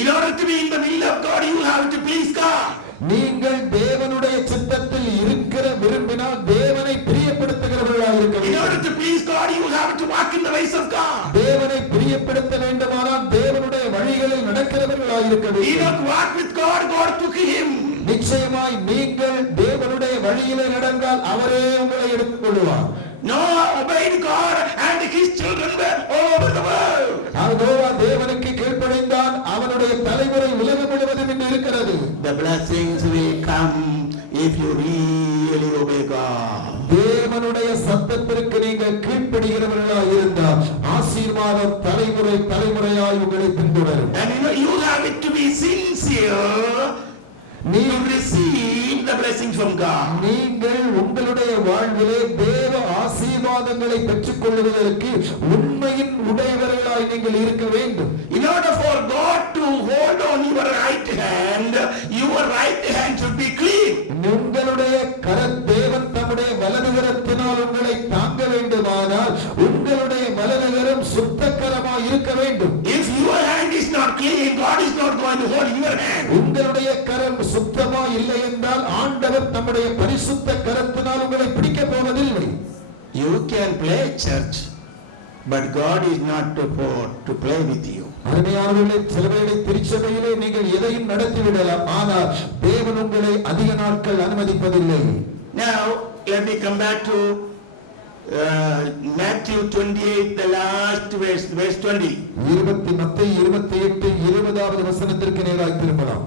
In order to be in the will of God, you have to please God. நீங்கள் தேவனுடைய சித்தத்தில் இருக்கிற விரும்பினால் தேவனை பிரியப்படுத்துகிறவர்களாக இருக்க வேண்டும். In order to please God, you have to walk in the ways of God. தேவனை பிரியப்படுத்த வேண்டுமானால் தேவனுடைய வழிகளில் நடக்கிறவர்களாக இருக்க வேண்டும். Enoch walked with God, God took him. நிச்சயமாய் நீங்கள் தேவனுடைய வழியிலே நடந்தால் அவரே உங்களை எடுத்துக் கொள்வார். Noah obeyed God and his children were all over the world. Noah தேவனுக்கு கீழ்ப்படிந்தான், அவனுடைய தலைமுறை உலகம் முழுவதும் இன்று இருக்கிறது. The blessings will come if you really obey God. தேவனுடைய சத்தத்திற்கு நீங்கள் கீழ்ப்படிகிறவர்களாய் இருந்தால் ஆசீர்வாதம் தலைமுறை தலைமுறையாய் உங்களை பின்தொடரும். And you have it to be sincere to receive the blessings from God. நீங்கள் உங்களுடைய வாழ்விலே தேவ ஆசீர்வாதங்களை பெற்றுக் கொள்வதற்கு உண்மையின் உடையவர்களாய் நீங்கள் இருக்க வேண்டும். In order for God to hold on your right hand should be clean. உங்களுடைய தேவன் தம்முடைய வலது கரத்தினால் உங்களை தாங்க வேண்டுமானால் உங்களுடைய வலது கரம் சுத்தகரமாய் இருக்க வேண்டும். If your hand is not clean, God is not going to hold your hand. உங்களுடைய கரம் சுத்தமாய் இல்லை என்றால் ஆண்டவர் தம்முடைய பரிசுத்த கரத்தினால் உங்களை பிடிக்க போவதில்லை. You can play church, but God is not to play with you. அருமையானவர்களே, சிலவேளை திருச்சபையிலே நீங்கள் எதையும் நடத்திவிடலாம், ஆனால் தேவன் உங்களை அதிக நாட்கள் அனுமதிப்பதில்லை. Now let me come back to Matthew 28, the last verse 20. மத்தேயு 28 20வது வசனத்திற்கு நேராக திரும்பலாம்.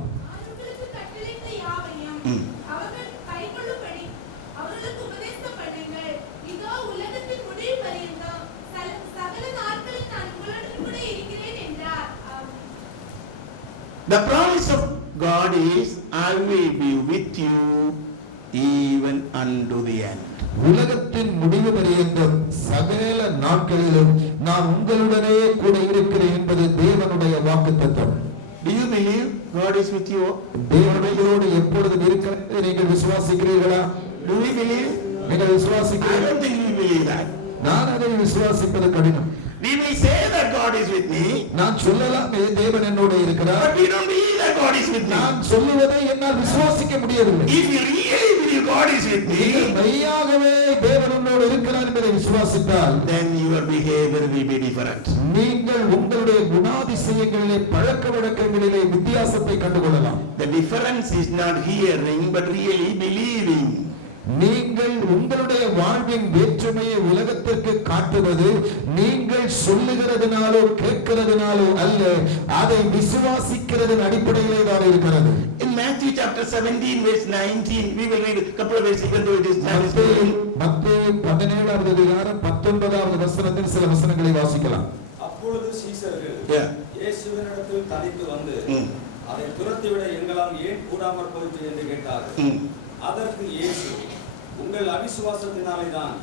The promise of God is, I will be with you even unto the end. உலகத்தின் முடிவு பரியந்தம் சகல நாட்களிலும் நான் உங்களுடனே கூட இருக்கிறேன் என்பது தேவனுடைய வாக்குத்தத்தம். Do you believe God is with you? தேவனோடு எப்பொழுதும் இருக்கிறதை நீங்கள் விசுவாசிக்கிறீர்களா? Do we believe? நீங்கள் I விசுவாசிக்கிறீர்களா? don't think we believe that. நான் அதை விசுவாசிப்பது கடினம். We may say that God is with me, நான் சொல்லலாம் தேவன் என்னோடு இருக்கிறார், but we don't believe that God is with me. நான் சொல்லுவதை என்னால் விசுவாசிக்க முடியவில்லை. If you really believe God is with me, மெய்யாகவே தேவன் உன்னோடு இருக்கிறார் என்பதை விசுவாசித்தால், then your behavior will be different. நீங்கள் உங்களுடைய குணாதிசயங்களிலே பழக்க வழக்கங்களிலே வித்தியாசத்தை கண்டுகொள்ளலாம். The difference is not hearing but really believing. நீங்கள் உங்களுடைய வாழ்வின் வேற்றுமையை உலகத்திற்கு காட்டுவது நீங்கள் சொல்லுகிறதுனாலோ கேட்கிறதுனாலோ அல்ல, அதை விசுவாசிக்கிறதன் அடிப்படையிலே தான் இருக்கிறது. In Matthew chapter 17 verse 19, we will read a couple of verses even though it is மத்தேயு 17வது அதிகாரம் 19வது வசனத்தில் சில வசனங்களை வாசிக்கலாம். அப்பொழுது சீசர்கள் இயேசுவினிடத்தில் தனித்து வந்து அதை துரத்திவிட எங்களால் ஏன் கூடாமற் போயிற்று என்று கேட்டார்கள். அதற்கு இயேசு, உங்கள் அவிசுவாசத்தினாலே தான்.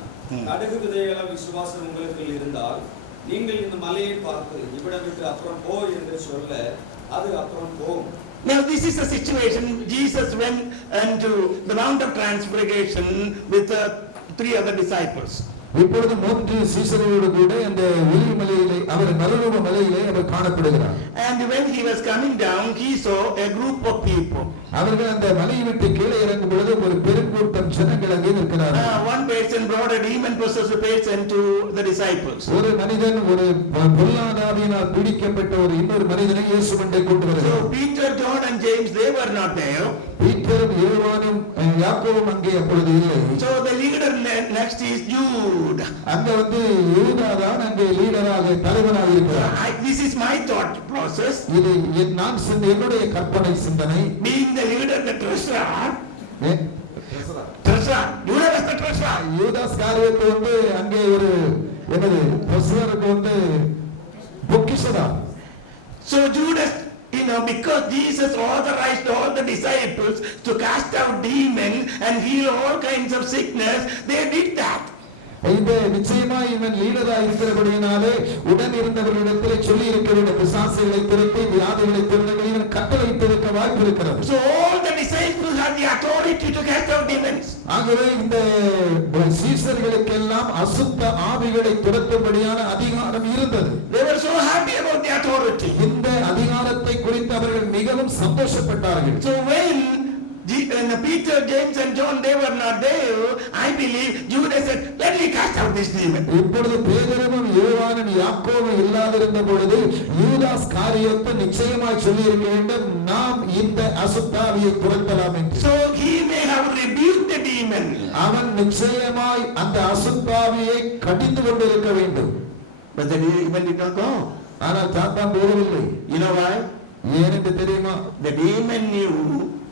கடுகு விதைகள விசுவாசம் உங்களுக்கு இருந்தால் நீங்கள் இந்த மலையை பார்த்து இவ்விடம் விட்டு அப்புறம் போ என்று சொல்ல அது அப்புறம் போகும். Now this is the situation. Jesus went into the Mount of Transfiguration with 3 other disciples. இப்பொழுது 3 சீஷர்களோடு கூட அந்த ஒலிவமலையிலே அவர் நரரூப மலையிலே அவர் காணப்படுகிறார். And when he was coming down, he saw a group of people. அவர்கள் அந்த மலையை விட்டு கீழே இறங்கும் பொழுது ஒரு பெருங்கூட்டம் ஜனங்கள் அங்கே நிற்கிறார்கள். One person brought a demon possessed person to the disciples. ஒரு மனிதன் ஒரு பொல்லாதாவியினால் பிடிக்கப்பட்ட ஒரு இன்னொரு மனிதனை இயேசுவிடம் கொண்டு வருகிறார். So Peter, John and James, they were not there. பீட்டரும் யோவானும் யாக்கோபும் அங்கே அப்பொழுது இல்லை. So the leader next is Jude. அங்க வந்து யூதா தான் அங்கே லீடராக தலைவனாக இருக்கிறார். This is my thought process. இது நான் என்னுடைய கற்பனை சிந்தனை. Being the leader, the treasurer. Treasurer. Judas was the treasurer. யூதாஸ் காரியத்தை வந்து அங்கே ஒரு என்னது ட்ரெஷரருக்கு வந்து பொக்கிஷதா. So Judas, because Jesus authorized all the disciples to cast out demons and heal all kinds of sickness, they did that. இந்த நிச்சயமா இவன் லீடரா இருக்கிறபடியினாலே உடன் இருந்தவர்களிடத்தில் சொல்லி இருக்க வேண்டிய பிசாசுகளை திருத்தி வியாதிகளை திருத்தங்கள் இவன் கட்டளையிட்டிருக்க வாய்ப்பு இருக்கிறது. So all the disciples had the authority to cast out demons. ஆகவே இந்த சீஷர்களுக்கெல்லாம் அசுத்த ஆவிகளை துரத்தும்படியான அதிகாரம் இருந்தது. They were so happy about the authority. இந்த அதிகாரத்தை குறித்து அவர்கள் மிகவும் சந்தோஷப்பட்டார்கள். So when Peter, James and John, they were not there, I believe Judas said, let me cast out this demon. இப்பொழுது பேதுருவும் யோவானும் யாக்கோபும் இல்லாதிருந்த பொழுது யூதாஸ் காரியத்தை நிச்சயமாய் சொல்லி இருக்க வேண்டும், நாம் இந்த அசுத்தாவியை துரத்தலாம் என்று. So he may have rebuked the demon. அவன் நிச்சயமாய் அந்த அசுத்தாவியை கடிந்து கொண்டிருக்க வேண்டும். But the demon did not go. ஆனால் சாத்தான் போகவில்லை. You know why? ஏனென்று தெரியுமா? The demon knew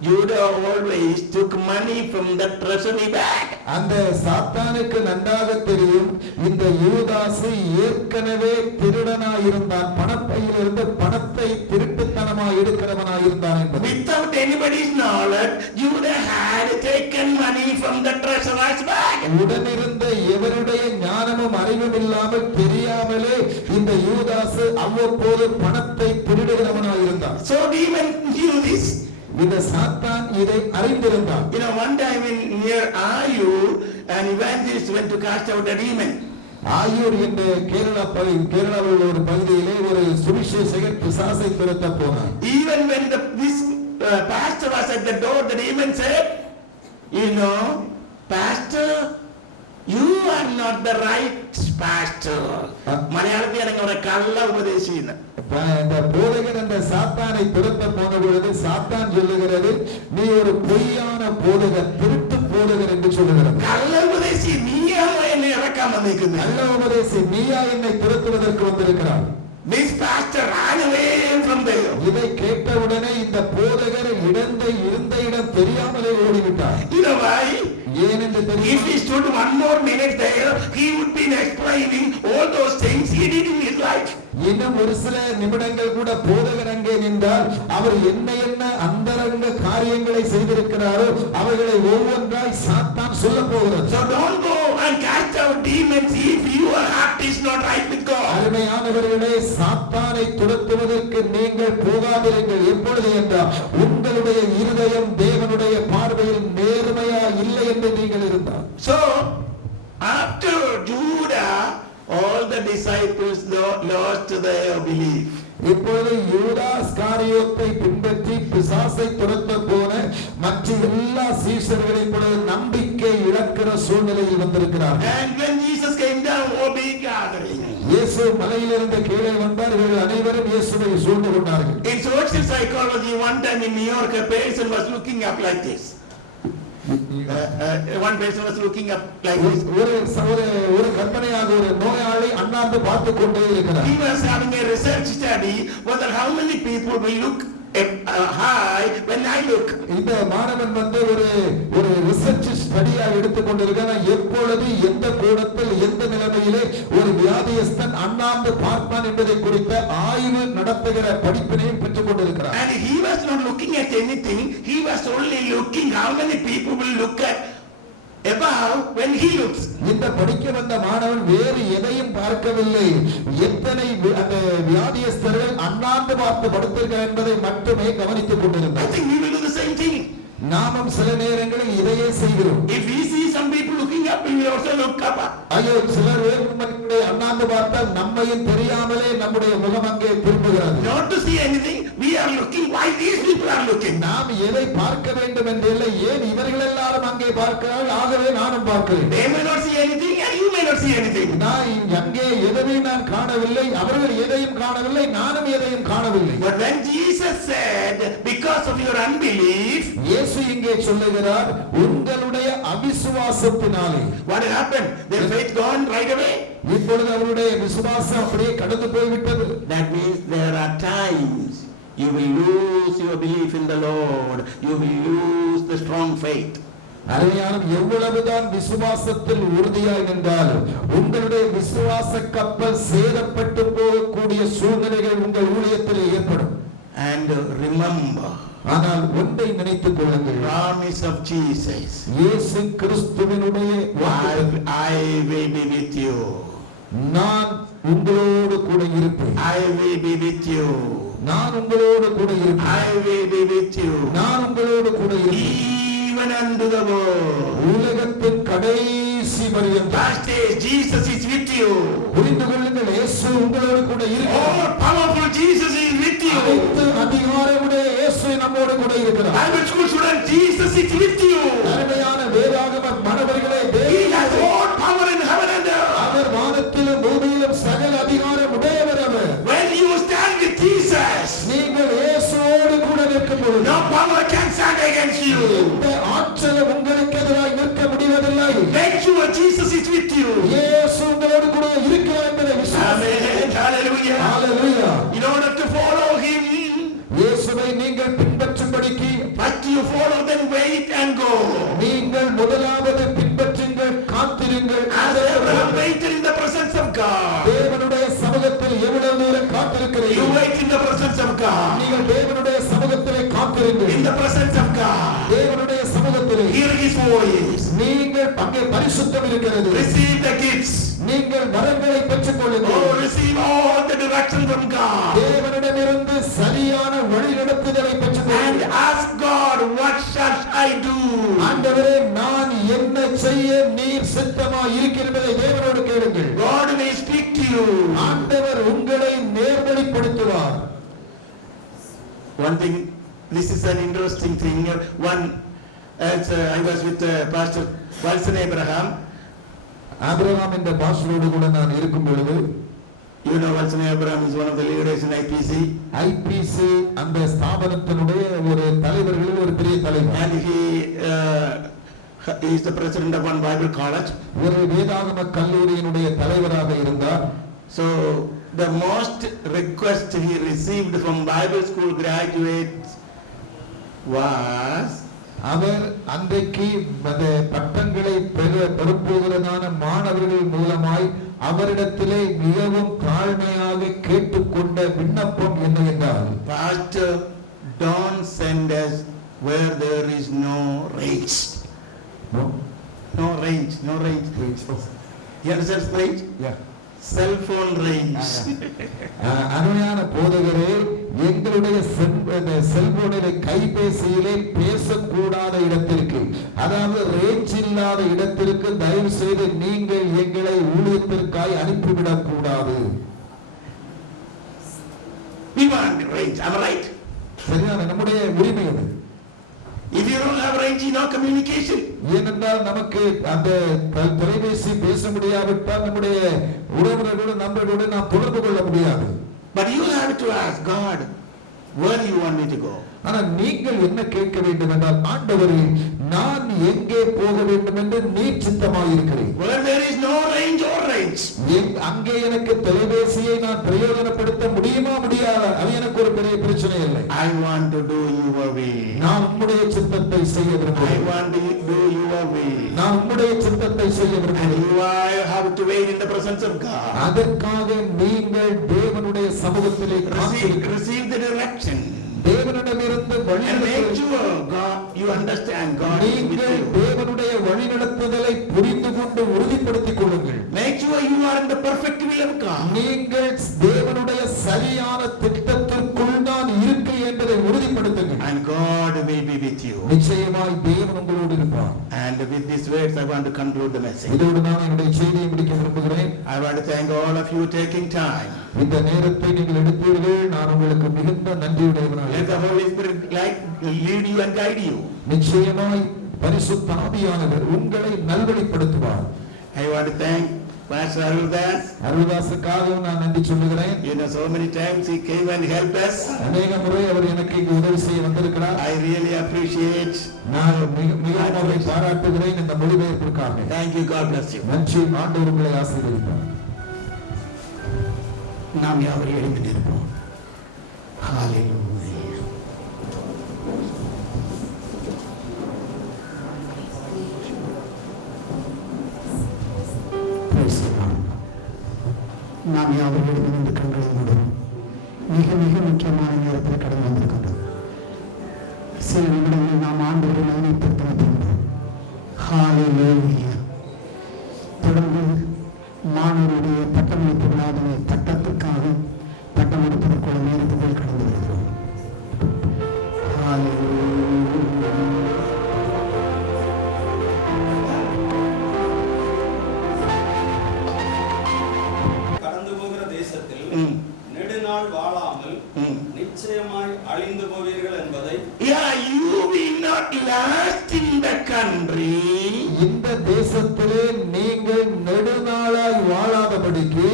Judah always took money from the treasury bag. அந்த சாத்தானுக்கு நன்றாக தெரியும் இந்த யூதாசு ஏற்கனவே திருடனாய் இருந்தான், பணப்பையில் இருந்து பணத்தை திருட்டுத்தனமாய் எடுக்கிறவனாய் இருந்தான் என்பது. Without anybody's knowledge, Judah had taken money from the treasurer's bag. உடனிருந்த எவருடைய ஞானமும் அறிவும் இல்லாமல் தெரியாமலே இந்த யூதாசு அவ்வப்போது பணத்தை திருடுகிறவனாய் இருந்தான். So demon knew this. இந்த சாத்தான் இதை அறிந்திருந்தான். One time near Ayur, an evangelist went to cast out a demon. Ayur என்ற கேரளாவில் ஒரு பகுதியிலே ஒரு சுவிசேஷகர் பிசாசை துரத்த போனார். Even when this pastor was at the door, the demon said, Pastor, you are not the right pastor. மலையாளத்தில் எனக்கு ஒரு கள்ள உபதேசின. இந்த போதகர் அந்த சாத்தானை துரத்த போன பொழுது சாத்தான் சொல்லுகிறது, நீ ஒரு பொய்யான போதகர், திருட்டு போதகர் என்று சொல்லுகிறது. கள்ள உபதேசி, நீயா என்னை இறக்காம நிற்குது. நல்ல உபதேசி, நீயா என்னை துரத்துவதற்கு வந்திருக்கிறார். This pastor ran away from there. இதை கேட்டவுடனே இந்த போதகர் இருந்த இடம் தெரியாமலே ஓடிவிட்டார். why? ஏனென்று தெரியும். If he stood one more minute there, he would be explaining all those things he did in his life. இன்னும் ஒரு சில நிமிடங்கள் கூட போதகர் அங்கே நின்றால் அவர் என்ன அந்தரங்க காரியங்களை செய்திருக்கிறாரோ அவைகளை ஒவ்வொன்றாய் சாத்தான் சொல்ல போகிறார். So don't go and cast out demons if your heart is not right with God. அருமையானவர்களே, சாத்தானை துரத்துவதற்கு நீங்கள் போகாதிருங்கள். எப்பொழுது என்றால் உங்களுடைய இருதயம் தேவனுடைய பார்வையில் நேர்மையா இல்லை என்று நீங்கள் இருந்தால். So after Judah, all the disciples lost their belief. இப்பொழுது யூதாஸ் காரியத்தை பின்பற்றி பிசாசை துரத்த போன மற்ற எல்லா சீஷர்களைப் போல நம்பிக்கை இழக்கிற சூழ்நிலையில் வந்திருக்கிறார். And when Jesus came down, all big gathering. இயேசு மலையிலிருந்து கீழே வந்தார். இவர்கள் அனைவரும் இயேசுவை சூழ்ந்து கொண்டார்கள். In social psychology, one time in New York, a person was looking up like this. One person was looking up like this. ஒரு கற்பனையாக ஒரு நோயாளி அண்ணாந்து பார்த்து கொண்டே இருக்கிறார். He was having a research study whether how many people will look high when I look. இந்த மாணவன் வந்து ஒரு ரிசர்ச் ஸ்டடியா எடுத்துக்கொண்டிருக்கிறார். எப்பொழுது எந்த கோணத்தில் எந்த நிலைமையிலே ஒரு வியாதியஸ்தன் அண்ணாந்து பார்ப்பான் என்பதை குறித்த ஆய்வு நடத்துகிற படிப்பினையும் பெற்றுக் கொண்டிருக்கிறார். And he was not looking at anything. He was only looking how many people will look at a above when he looks. இந்த படிக்க வந்த மாணவன் வேறு எதையும் பார்க்கவில்லை. எத்தனை அந்த வியாதியஸ்தர்கள் அண்ணாந்து பார்த்து படுத்திருக்கிறார் என்பதை மட்டுமே கவனித்துக் I கொண்டிருந்தார். think we will do the same thing. நாமும் சில நேரங்களில் இதையே செய்கிறோம். If we see some people looking up, we will also look up. ஐயோ, சிலர் வேறுபட்டவர்களை அண்ணாந்து பார்த்தால் நம்மையும் தெரியாமலே நம்முடைய முகம் அங்கே திரும்புகிறது. Not to see anything, we are looking why these people are looking. நாம் எதை பார்க்க வேண்டும் என்று இல்லை, ஏன் இவர்கள் எல்லாரும் அங்கே பார்க்கிறார்கள், ஆகவே நானும் பார்க்கிறேன். They may not see anything and you may not see anything. நான் அங்கே எதையும் நான் காணவில்லை, அவர்கள் எதையும் காணவில்லை, நானும் எதையும் காணவில்லை. But when Jesus said, because of your unbelief, இயேசு இங்கே சொல்லுகிறார், உங்களுடைய அவிசுவாசத்தினாலே. what happened? Their faith gone right away. இப்பொழுது அவருடைய விசுவாசம் அப்படியே கடந்து போய்விட்டது. That means there are times you will lose your belief in the Lord. You will lose the strong faith. அருமையான, எவ்வளவுதான் விசுவாசத்தில் உறுதியாய் நின்றாலும் உங்களுடைய விசுவாச கப்பல் சேதப்பட்டு போகக்கூடிய சூழ்நிலைகள் உங்கள் ஊழியத்தில் ஏற்படும். And remember, ஆனால் ஒன்றை நினைத்துக் கொள்ளுங்கள், promise of Jesus. இயேசு கிறிஸ்துவினுடைய வாக்கு, I will be with you. நான் உங்களோடு கூட இருப்பேன். I will be with you. நான் உங்களோடு கூட இருப்பேன். I will be with you. நான் உங்களோடு கூட இருப்பேன். Even unto the world. உலகத்தின் கடைசி பரியந்தம். Last days, Jesus is with you. புரிந்து கொள்ளுங்கள், இயேசு உங்களோடு கூட இருக்கிறார். Oh, powerful Jesus is with you. அனைத்து அதிகாரமுடைய இயேசு நம்மோடு கூட இருக்கிறார். Bible school student, Jesus is with you. அருமையான வேதாகம மாணவர்களே, He has all power in heaven and earth. அவர் வானத்திலும் பூமியிலும் சகல அதிகாரம் உடையவர் அவர். When you stand with Jesus, நீங்கள் இயேசுவோடு கூட நிற்கும் பொழுது no power can stand against you. எந்த ஆற்றலும் உங்களுக்கு எதிராய் நிற்க முடிவதில்லை. Make sure Jesus is with you. இயேசு உங்களோடு கூட இருக்கிறார் என்பதை விசுவாசியுங்கள். Amen. Hallelujah. Hallelujah. In order to follow him, இயேசுவை நீங்கள் பின்பற்றும்படிக்கு first you follow, then wait and go. நீங்கள் முதலாவது பின்பற்றுங்கள், காத்திருங்கள். As Abraham waited in the presence of God, தேவனுடைய சமூகத்தில் எவ்வளவு நேரம் you காத்திருக்கிறீர்கள்? wait in the presence of God. நீங்கள் தேவனுடைய சமூகத்திலே காத்திருங்கள். In the presence of God, தேவனுடைய சமூகத்திலே hear his voice. நீங்கள் அங்கே பரிசுத்தம் இருக்கிறது. Receive the gifts. நீங்கள் வரங்களை பெற்றுக் கொள்ளுங்கள். Oh, receive all the direction from God. தேவனிடமிருந்து சரியான வழிநடத்துதலை பெற்றுக் And கொள்ளுங்கள். ask God, what shall I do? ஆண்டவரே, நான் என்ன செய்ய நீர் சித்தமாய் இருக்கிறதை தேவனோடு கேளுங்கள். God may speak to you. ஆண்டவர் உங்களை நேர்வழிப்படுத்துவார். One thing, this is an interesting thing. As I was with Pastor Walson Abraham. Abraham என்ற பாஸ்டரோடு கூட நான் இருக்கும் பொழுது, You know, Walson Abraham is one of the leaders in IPC. IPC அந்த ஸ்தாபனத்தினுடைய ஒரு தலைவர்களில் ஒரு பெரிய தலைவர். And he is the president of one Bible college. ஒரு வேதாகம கல்லூரியினுடைய தலைவராக இருந்தார். So the most request he received from Bible school graduates was, அவர் அன்றைக்கு அந்த பட்டங்களை பெறப்போகிறதான மாணவர்கள் மூலமாய் அவரிடத்திலே மிகவும் தாழ்மையாக கேட்டுக்கொண்ட விண்ணப்பம் என்ன என்றால், Pastor, don't send us where there is no range. No range. You understand range? Cell phone range. அருமையான போதகரே, எங்களுடைய செல்போனிலே கைபேசியிலே பேசக்கூடாத இடத்திற்கு, அதாவது ரேஞ்ச் இல்லாத இடத்திற்கு தயவு செய்து நீங்கள் எங்களை ஊழியத்திற்காய் அனுப்பிவிடக் கூடாது. We want range. Am I right? சரியான நம்முடைய உரிமை அது. If you don't have range, no communication. ஏனென்றால் நமக்கு அந்த தொலைபேசி பேச முடியாவிட்டால் நம்முடைய உறவினர்களோடு நண்பர்களோடு நாம் தொடர்பு கொள்ள முடியாது. But you have to ask God, where do you want me to go? ஆனால் நீங்கள் என்ன கேட்க வேண்டும் என்றால், ஆண்டவரே, நான் எங்கே போக வேண்டும் என்று நீர் சித்தமாயிருக்கிறேன். Where there is no range or range. அங்கே எனக்கு தொலைபேசியை நான் பிரயோஜனப்படுத்த முடியுமா முடியாதா, அது எனக்கு ஒரு பெரிய பிரச்சனை இல்லை. I want to do your will. நான் உம்முடைய சித்தத்தை செய்ய I விரும்புகிறேன். want to do your will. நான் உம்முடைய சித்தத்தை செய்ய And விரும்புகிறேன். you have to wait in the presence of God. அதற்காக நீங்கள் தேவனுடைய சமூகத்திலே காத்திருக்க, Receive the direction. தேவனிடமிருந்து And make வழிநடத்துதல் sure God, you understand God is with நீங்கள் you. தேவனுடைய வழிநடத்துதலை புரிந்து கொண்டு உறுதிப்படுத்திக் கொள்ளுங்கள். Make sure you are in the perfect will of God. நீங்கள் தேவனுடைய சரியான திட்டத்திற்குள் தான் இருக்கு என்பதை உறுதிப்படுத்துங்கள். And God will be with you. நிச்சயமாய் தேவன் உங்களோடு இருப்பார். And with these words I want to conclude the message. இதோடு நான் என்னுடைய செய்தியை முடிக்க விரும்புகிறேன். I want to thank all of you taking time. இந்த நேரத்தை நீங்கள் எடுத்தீர்கள். நான் உங்களுக்கு மிகுந்த நன்றியுடையவனாக Let the இருக்கிறேன். Holy Spirit lead you and guide you. நிச்சயமாய் பரிசுத்த ஆவியானவர் உங்களை நல்வழிப்படுத்துவார். I want to thank Pastor Arudas. அருள்தாசுக்காக நான் நன்றி சொல்லுகிறேன். You know, so many times he came and helped us. அநேக முறை அவர் எனக்கு இங்கு உதவி செய்ய வந்திருக்கிறார். I really appreciate. நான் மிகவும் அவரை பாராட்டுகிறேன் இந்த மொழிபெயர்ப்பிற்காக. Thank you. God bless you. நன்றி. ஆண்டவர் உங்களை ஆசீர்வதிப்பார். நாம் யாவரும் எழுந்து நிற்போம். Hallelujah. நாம் யாவரும் எழுந்து நின்று கண்களை மூடுவோம். மிக மிக முக்கியமான நேரத்தில் கடந்து வந்திருக்கின்றோம். சில நிமிடங்கள் நாம் ஆண்டவரை மகிமைப்படுத்த வேண்டும். ஹalleluya. தொடர்ந்து மாணவருடைய பட்டமளிப்பு விழாவினை பட்டத்துக்காக பட்டமளிப்பதற்குள்ள நேரத்துக்குள் கடந்து வருகிறோம். ஹalleluya. கடந்து போகிற தேசத்தில் நெடுநாள் வாழாமல் நிச்சயமாய் அழிந்து போவீர்கள் என்பதை Yeah, you will not last in the country. இந்த தேசத்திலே நீங்கள் நெடுநாளாய் வாழாதபடிக்கு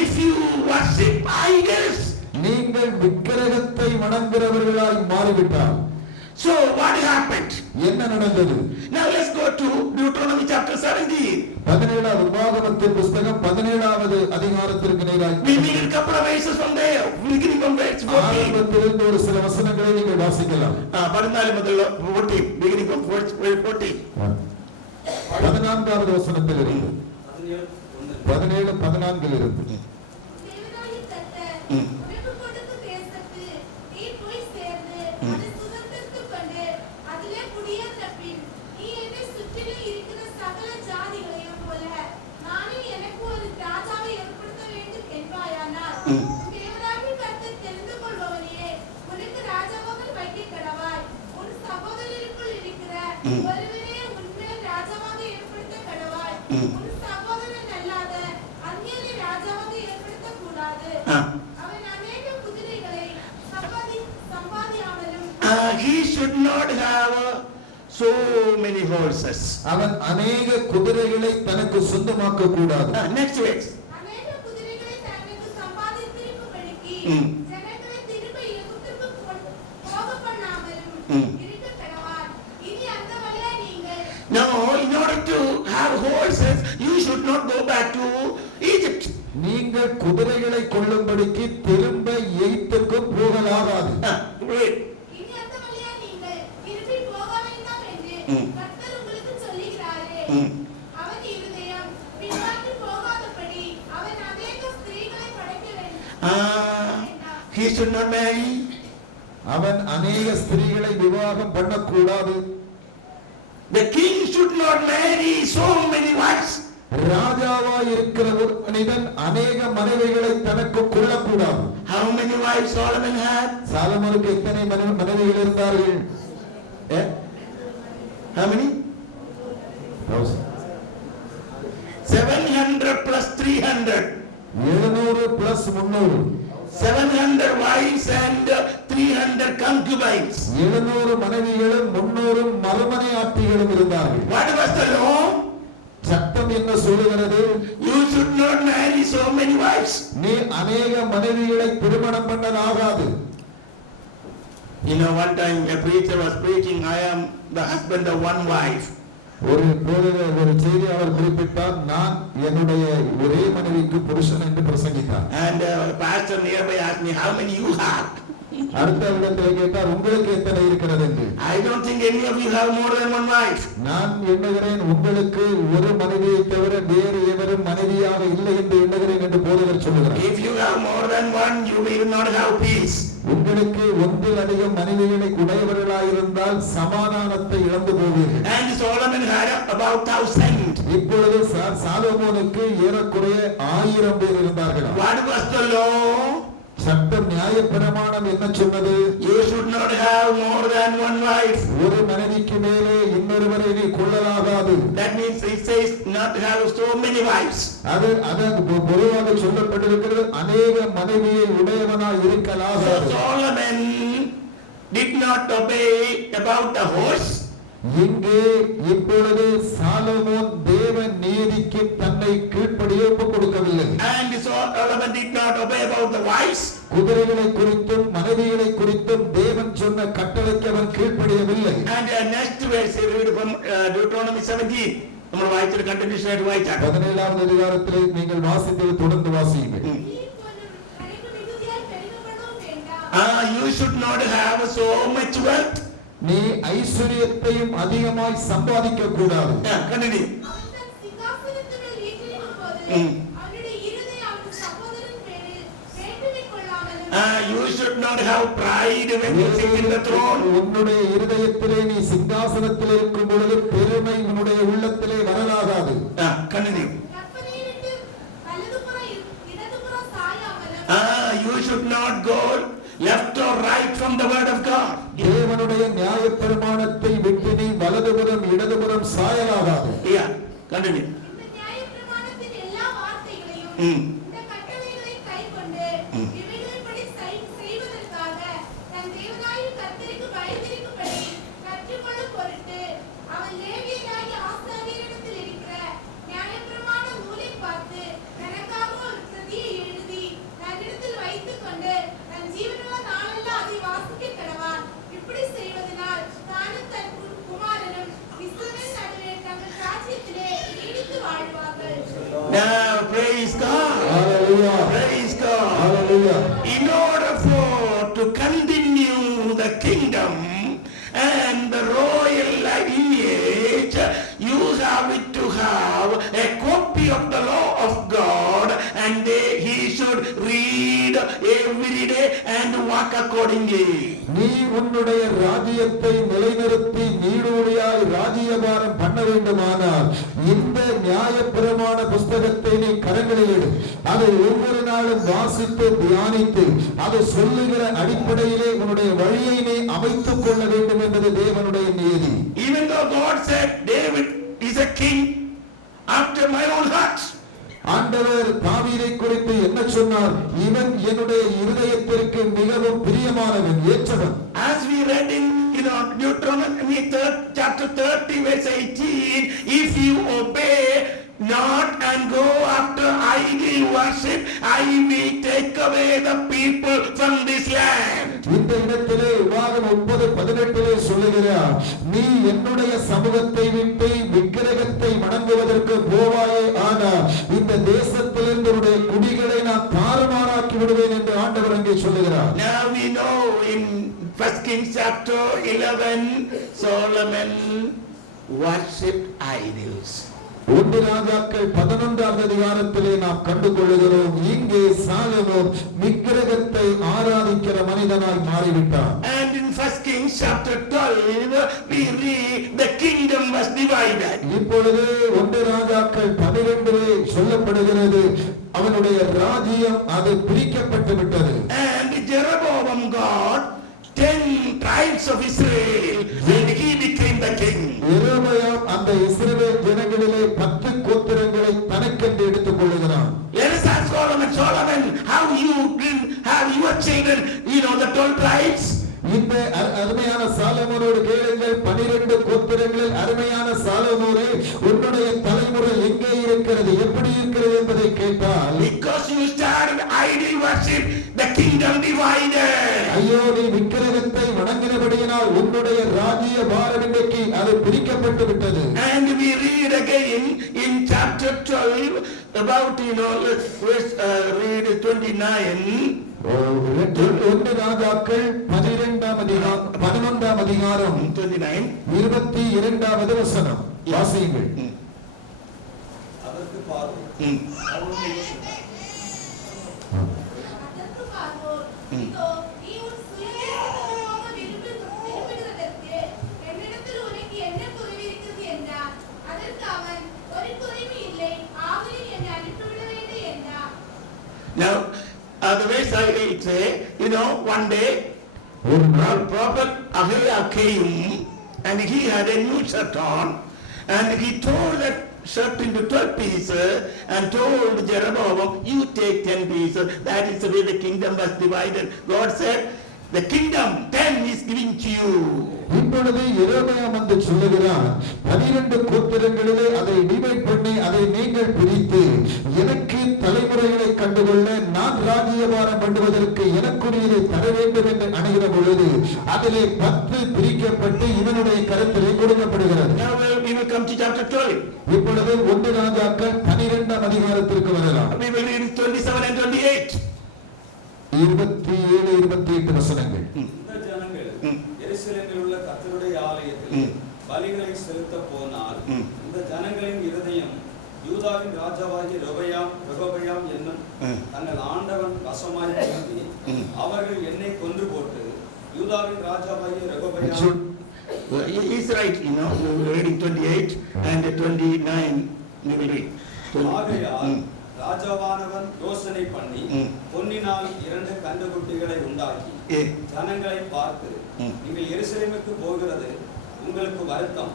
If you worship idols. நீங்கள் விக்கிரகத்தை வணங்குகிறவர்களாய் மாறிவிட்டார். So what happened? என்ன நடந்தது? Now let's go to Deuteronomy chapter 17. 17வது உபாகமத்தின் புத்தகம் 17வது அதிகாரத்திற்கு நேராக We read a couple of verses from there, beginning from verse 14. ஆரம்பத்திலிருந்து ஒரு சில வசனங்களை நீங்கள் வாசிக்கலாம். 14 முதல்ல 14, beginning from verse 14. 14வது வசனத்திலிருந்து 17:14 இருந்து தேவனாகிய கர்த்தர் உனக்கு கொடுத்த தேசத்தில் நீ போய் சேர்ந்து அதை சுதந்தரித்துக் கொண்டு அதிலே குடியேறின பின் நீ என்னை சுற்றிலும் இருக்கிற சகல ஜாதிகளையும் போல நானே எனக்கு ஒரு ராஜாவை ஏற்படுத்த வேண்டும் என்பாயானால் தேவனாகிய கர்த்தர் தெரிந்து கொள்பவனையே உனக்கு ராஜாவாக வைக்க கடவாய். உன் சகோதரருக்குள் இருக்கிற ஒருவனே உன்மேல் ராஜாவாக ஏற்படுத்த கடவாய். உன் சகோதரன் அல்லாத அந்நியனை ராஜாவாக ஏற்படுத்தக் கூடாது. அவன் அநேக குதிரைகளை சம்பாதியாமலும் He should not have so many horses. அவன் அநேக குதிரைகளை தனக்கு சொந்தமாக்க கூடாது. Next verse. அநேக குதிரைகளை தனக்கு சம்பாதித்திருக்கும்படிக்கு ஜனங்களை திரும்ப எகிப்துக்கு போக பண்ணாமலும் இருக்க கடவான். இனி அந்த வழியா நீங்கள் No, in order to have horses, you should not go back to Egypt. நீங்கள் குதிரைகளை கொள்ளும்படிக்கு திரும்ப எகிப்துக்கு போகலாகாது. Wait. இனி அந்த வழியா நீங்கள் திரும்பி போக வேண்டாம் என்று கர்த்தர் உங்களுக்கு சொல்லுகிறாரே. அவன் இருதயம் பின்வாங்கி போகாதபடி அவன் அநேக ஸ்திரீகளை படைக்க வேண்டும். He should not marry. அவன் அநேக ஸ்திரீகளை விவாகம் பண்ணக்கூடாது. The king should not marry so many wives. ராஜாவாய் இருக்கிற ஒரு மனிதன் அநேக மனைவிகளை தனக்கு கொள்ளக்கூடாது. How many wives Solomon had? சாலமோனுக்கு எத்தனை மனைவிகள் இருந்தார்கள்? How many? 700 plus 300. 700 plus 300. 700 wives and 300 concubines. 700 மனைவிகளும் 300 மறுமனையாட்டிகளும் இருந்தார்கள். What was the law? சட்டம் என்ன சொல்லுகிறது? You should not marry so many wives. நீ அநேக மனைவிகளை திருமணம் பண்ணலாகாது. You know, one time a preacher was preaching, I am the husband of one wife. ஒரு செய்தி அவர் குறிப்பிட்டார், நான் என்னுடைய ஒரே மனைவிக்கு புருஷன் என்று பிரசங்கித்தார். And pastor nearby asked me, how many you have? அடுத்த இடத்தில் கேட்டார், உங்களுக்கு எத்தனை இருக்கிறது என்று. I don't think any of you have more than one wife. நான் எண்ணுகிறேன் உங்களுக்கு ஒரு மனைவியை தவிர வேறு எவரும் மனைவியாக இல்லை என்று எண்ணுகிறேன் என்று போதகர் சொல்லுகிறார். If you have more than one, you will not have peace. உங்களுக்கு ஒன்றில் அதிகம் மனைவிகளை உடையவர்களாயிருந்தால் சமாதானத்தை இழந்து போவீர்கள். And Solomon had about 1,000. இப்பொழுது சாலமோனுக்கு ஏறக்குறைய 1000 பேர் இருந்தார்கள். What was the law? சட்டம் நியாயப்பிரமாணம் என்ன சொன்னது? You should not have more than one wife. ஒரு மனைவிக்கு மேலே இன்னொருவரை நீ கொள்ளலாகாது. That means it says not to have so many wives. அது பொதுவாக சொல்லப்பட்டிருக்கிறது அநேக மனைவியை உடையவனாய் இருக்கலாகாது. So Solomon did not obey about the horse. இங்கே இப்பொழுது சாலமோன் தேவ நீதிக்கு தன்னை கீழ்ப்படிய ஒப்புக் கொடுக்கவில்லை. And Solomon did not obey about the wives. குதிரைகளை குறித்தும் மனைவிகளை குறித்தும் தேவன் சொன்ன கட்டளைக்கு அவன் கீழ்ப்படியவில்லை. And next verse read from Deuteronomy 17. നമ്മൾ വായിച്ചൊരു കണ്ടിന്യൂഷൻ ആയിട്ട് വായിച്ചാൽ 17வது அதிகாரத்திலே நீங்கள் வாசித்தது தொடர்ந்து வாசியுங்கள். You should not have so much wealth. நீ ஐஸ்வரியத்தையும் அதிகமாய் சம்பாதிக்க கூடாது. Continue. You should not have pride when you sit in the throne. உன்னுடைய இருதயத்திலே நீ சிங்காசனத்தில் இருக்கும் பொழுது பெருமை உன்னுடைய உள்ளத்திலே வரலாகாது. Continue. You should not go left or right from the word of God. தேவனுடைய நியாயப்பிரமாணத்தை விட்டு நீ வலதுபுறம் இடதுபுறம் சாயலாகாது. Yeah, continue. இந்த நியாயப்பிரமாணத்தின் எல்லா வார்த்தைகளையும் இந்த கட்டளைகளை கைக்கொண்டு இவைகளின்படி செய்வதற்காக தன் தேவனாகிய கர்த்தருக்கு பயந்திருக்கும்படி கற்றுக்கொள்ளும் பொருட்டு அவன் லேவியராகிய ஆசாரியரிடத்தில் இருக்கிற நியாயப்பிரமாண நூலை பார்த்து தனக்காக ஒரு பிரதியை எழுதி தன்னிடத்தில் வைத்துக் கொண்டு தன் ஜீவனுள்ள நாளெல்லாம் அதை வாசிக்க கடவான். இப்படி செய்வதனால் தானும் தன் குமாரனும் இஸ்ரவேல் நடுவே தங்கள் ராஜ்யத்திலே நீடித்து வாழ்வார்கள். Now praise God. Hallelujah. Praise God. Hallelujah. In order for to continue the kingdom and the royal lineage, you have to have a copy of the law of God, and he should read every day and walk accordingly. நீ உன்னுடைய ராஜ்யத்தை நிலைநிறுத்தி நீடூழியாய் ராஜ்யபாரம் பண்ண வேண்டுமானால் இந்த நியாயப்பிரமாண புஸ்தகத்தை நீ கரங்களில் எடு. அதை ஒவ்வொரு நாளும் வாசித்து தியானித்து அது சொல்லுகிற அடிப்படையிலே உன்னுடைய வழியை நீ அமைத்துக் கொள்ள வேண்டும் என்பது தேவனுடைய நீதி. Even though God said David is a king after my own heart. ஆண்டவர் தாவீதை குறித்து என்ன சொன்னார்? இவன் என்னுடைய இருதயத்திற்கு மிகவும் பிரியமானவன், ஏற்றவன். As we read in Deuteronomy chapter 30 verse 18, if you obey not and go after idol worship, I will take away the people from this land. இந்த இடத்திலே உபாகம் 30:18 சொல்லுகிறார், நீ என்னுடைய சமூகத்தை விட்டு விக்கிரகத்தை வணங்குவதற்கு போவாயே, ஆனால் இந்த தேசத்திலிருந்து உன்னுடைய குடிகளை நான் தாறுமாறாக்கி விடுவேன் என்று ஆண்டவர் அங்கே சொல்லுகிறார். Now we know in 1 Kings chapter 11, Solomon worshipped idols. 1 ராஜாக்கள் 11வது அதிகாரத்திலே நாம் கண்டுகொள்கிறோம், இங்கே சாலமோன் விக்கிரகத்தை ஆராதிக்கிற மனிதனாய் மாறிவிட்டார். And in 1 Kings chapter 12 we read the kingdom was divided. இப்பொழுது 1 ராஜாக்கள் 12 சொல்லப்படுகிறது, அவனுடைய ராஜ்யம் அது பிரிக்கப்பட்டு விட்டது. And Jeroboam got 10 tribes of Israel when he became the king. யெரொபெயாம் அந்த இஸ்ரவேல் ஜனங்களிலே 10 கோத்திரங்களை தனக்கென்று எடுத்துக் கொள்கிறான். Let us ask Solomon, how you didn't have your children, the 12 tribes? இந்த அருமையான சாலமோனோடு கேளுங்கள், 12 கோத்திரங்களில் அருமையான சாலமோனே, உன்னுடைய தலைமுறை எங்கே இருக்கிறது, எப்படி இருக்கிறது என்பதை கேட்டால், because you started idol worship, the kingdom divided. ஐயோ, நீ விக்கிரகத்தை வணங்கினபடியினால் உன்னுடைய ராஜ்ய பாரம் இன்றைக்கு அது பிரிக்கப்பட்டு விட்டது. And we read again in chapter 12 about let's read 29. 1 ராஜாக்கள் 11ஆம் அதிகாரம் 22வது வசனம் வாசியுங்கள். அதற்கு பார்வோன் இதோ நீ உன் சுயநேசத்துக்காக விரும்புகிற Now, the way I will say, one day, ஒரு நாள் prophet Ahijah came and he had a new shirt on and he tore that shirt into 12 pieces and told Jeroboam, you take 10 pieces. That is the way the kingdom was divided. God said, the kingdom 10 is given to you. இப்பொழுது எரேமியாம் வந்து சொல்லுகிறார், 12 கோத்திரங்களிலே அதை divide பண்ணி அதை நீங்கள் பிரித்து எனக்கு தலைமுறைகளை கண்டுகொள்ள நான் ராஜ்யபாரம் பண்ணுவதற்கு எனக்குரியதை தர வேண்டும் என்று அணுகிற பொழுது அதிலே 10 பிரிக்கப்பட்டு இவனுடைய கருத்திலே கொடுக்கப்படுகிறது. Now we will come to chapter 12. இப்பொழுது 1 ராஜாக்கள் 12ஆம் அதிகாரத்திற்கு வரலாம். We will read 27 and 28. 27 28 வசனங்கள். இந்த ஜனங்கள் எருசலேமில் உள்ள கர்த்தருடைய ஆலயத்தில் பலிகளை செலுத்த போனால் இந்த ஜனங்களின் இருதயம் யூதாவின் ராஜாவாகிய ரெகொபெயாம் என்னும் தங்கள் ஆண்டவன் வசமாய் திரும்பி அவர்கள் என்னை கொன்று போட்டு யூதாவின் ராஜாவாகிய ரெகொபெயாம் He's right, we're reading 28 and 29 we will read. ஆகையால் ராஜாவானவன் யோசனை பண்ணி பொன்னினால் 2 கன்றுக்குட்டிகளை உண்டாக்கி ஜனங்களை பார்த்து, நீங்கள் எருசலேமுக்கு போகிறது உங்களுக்கு வருத்தம்,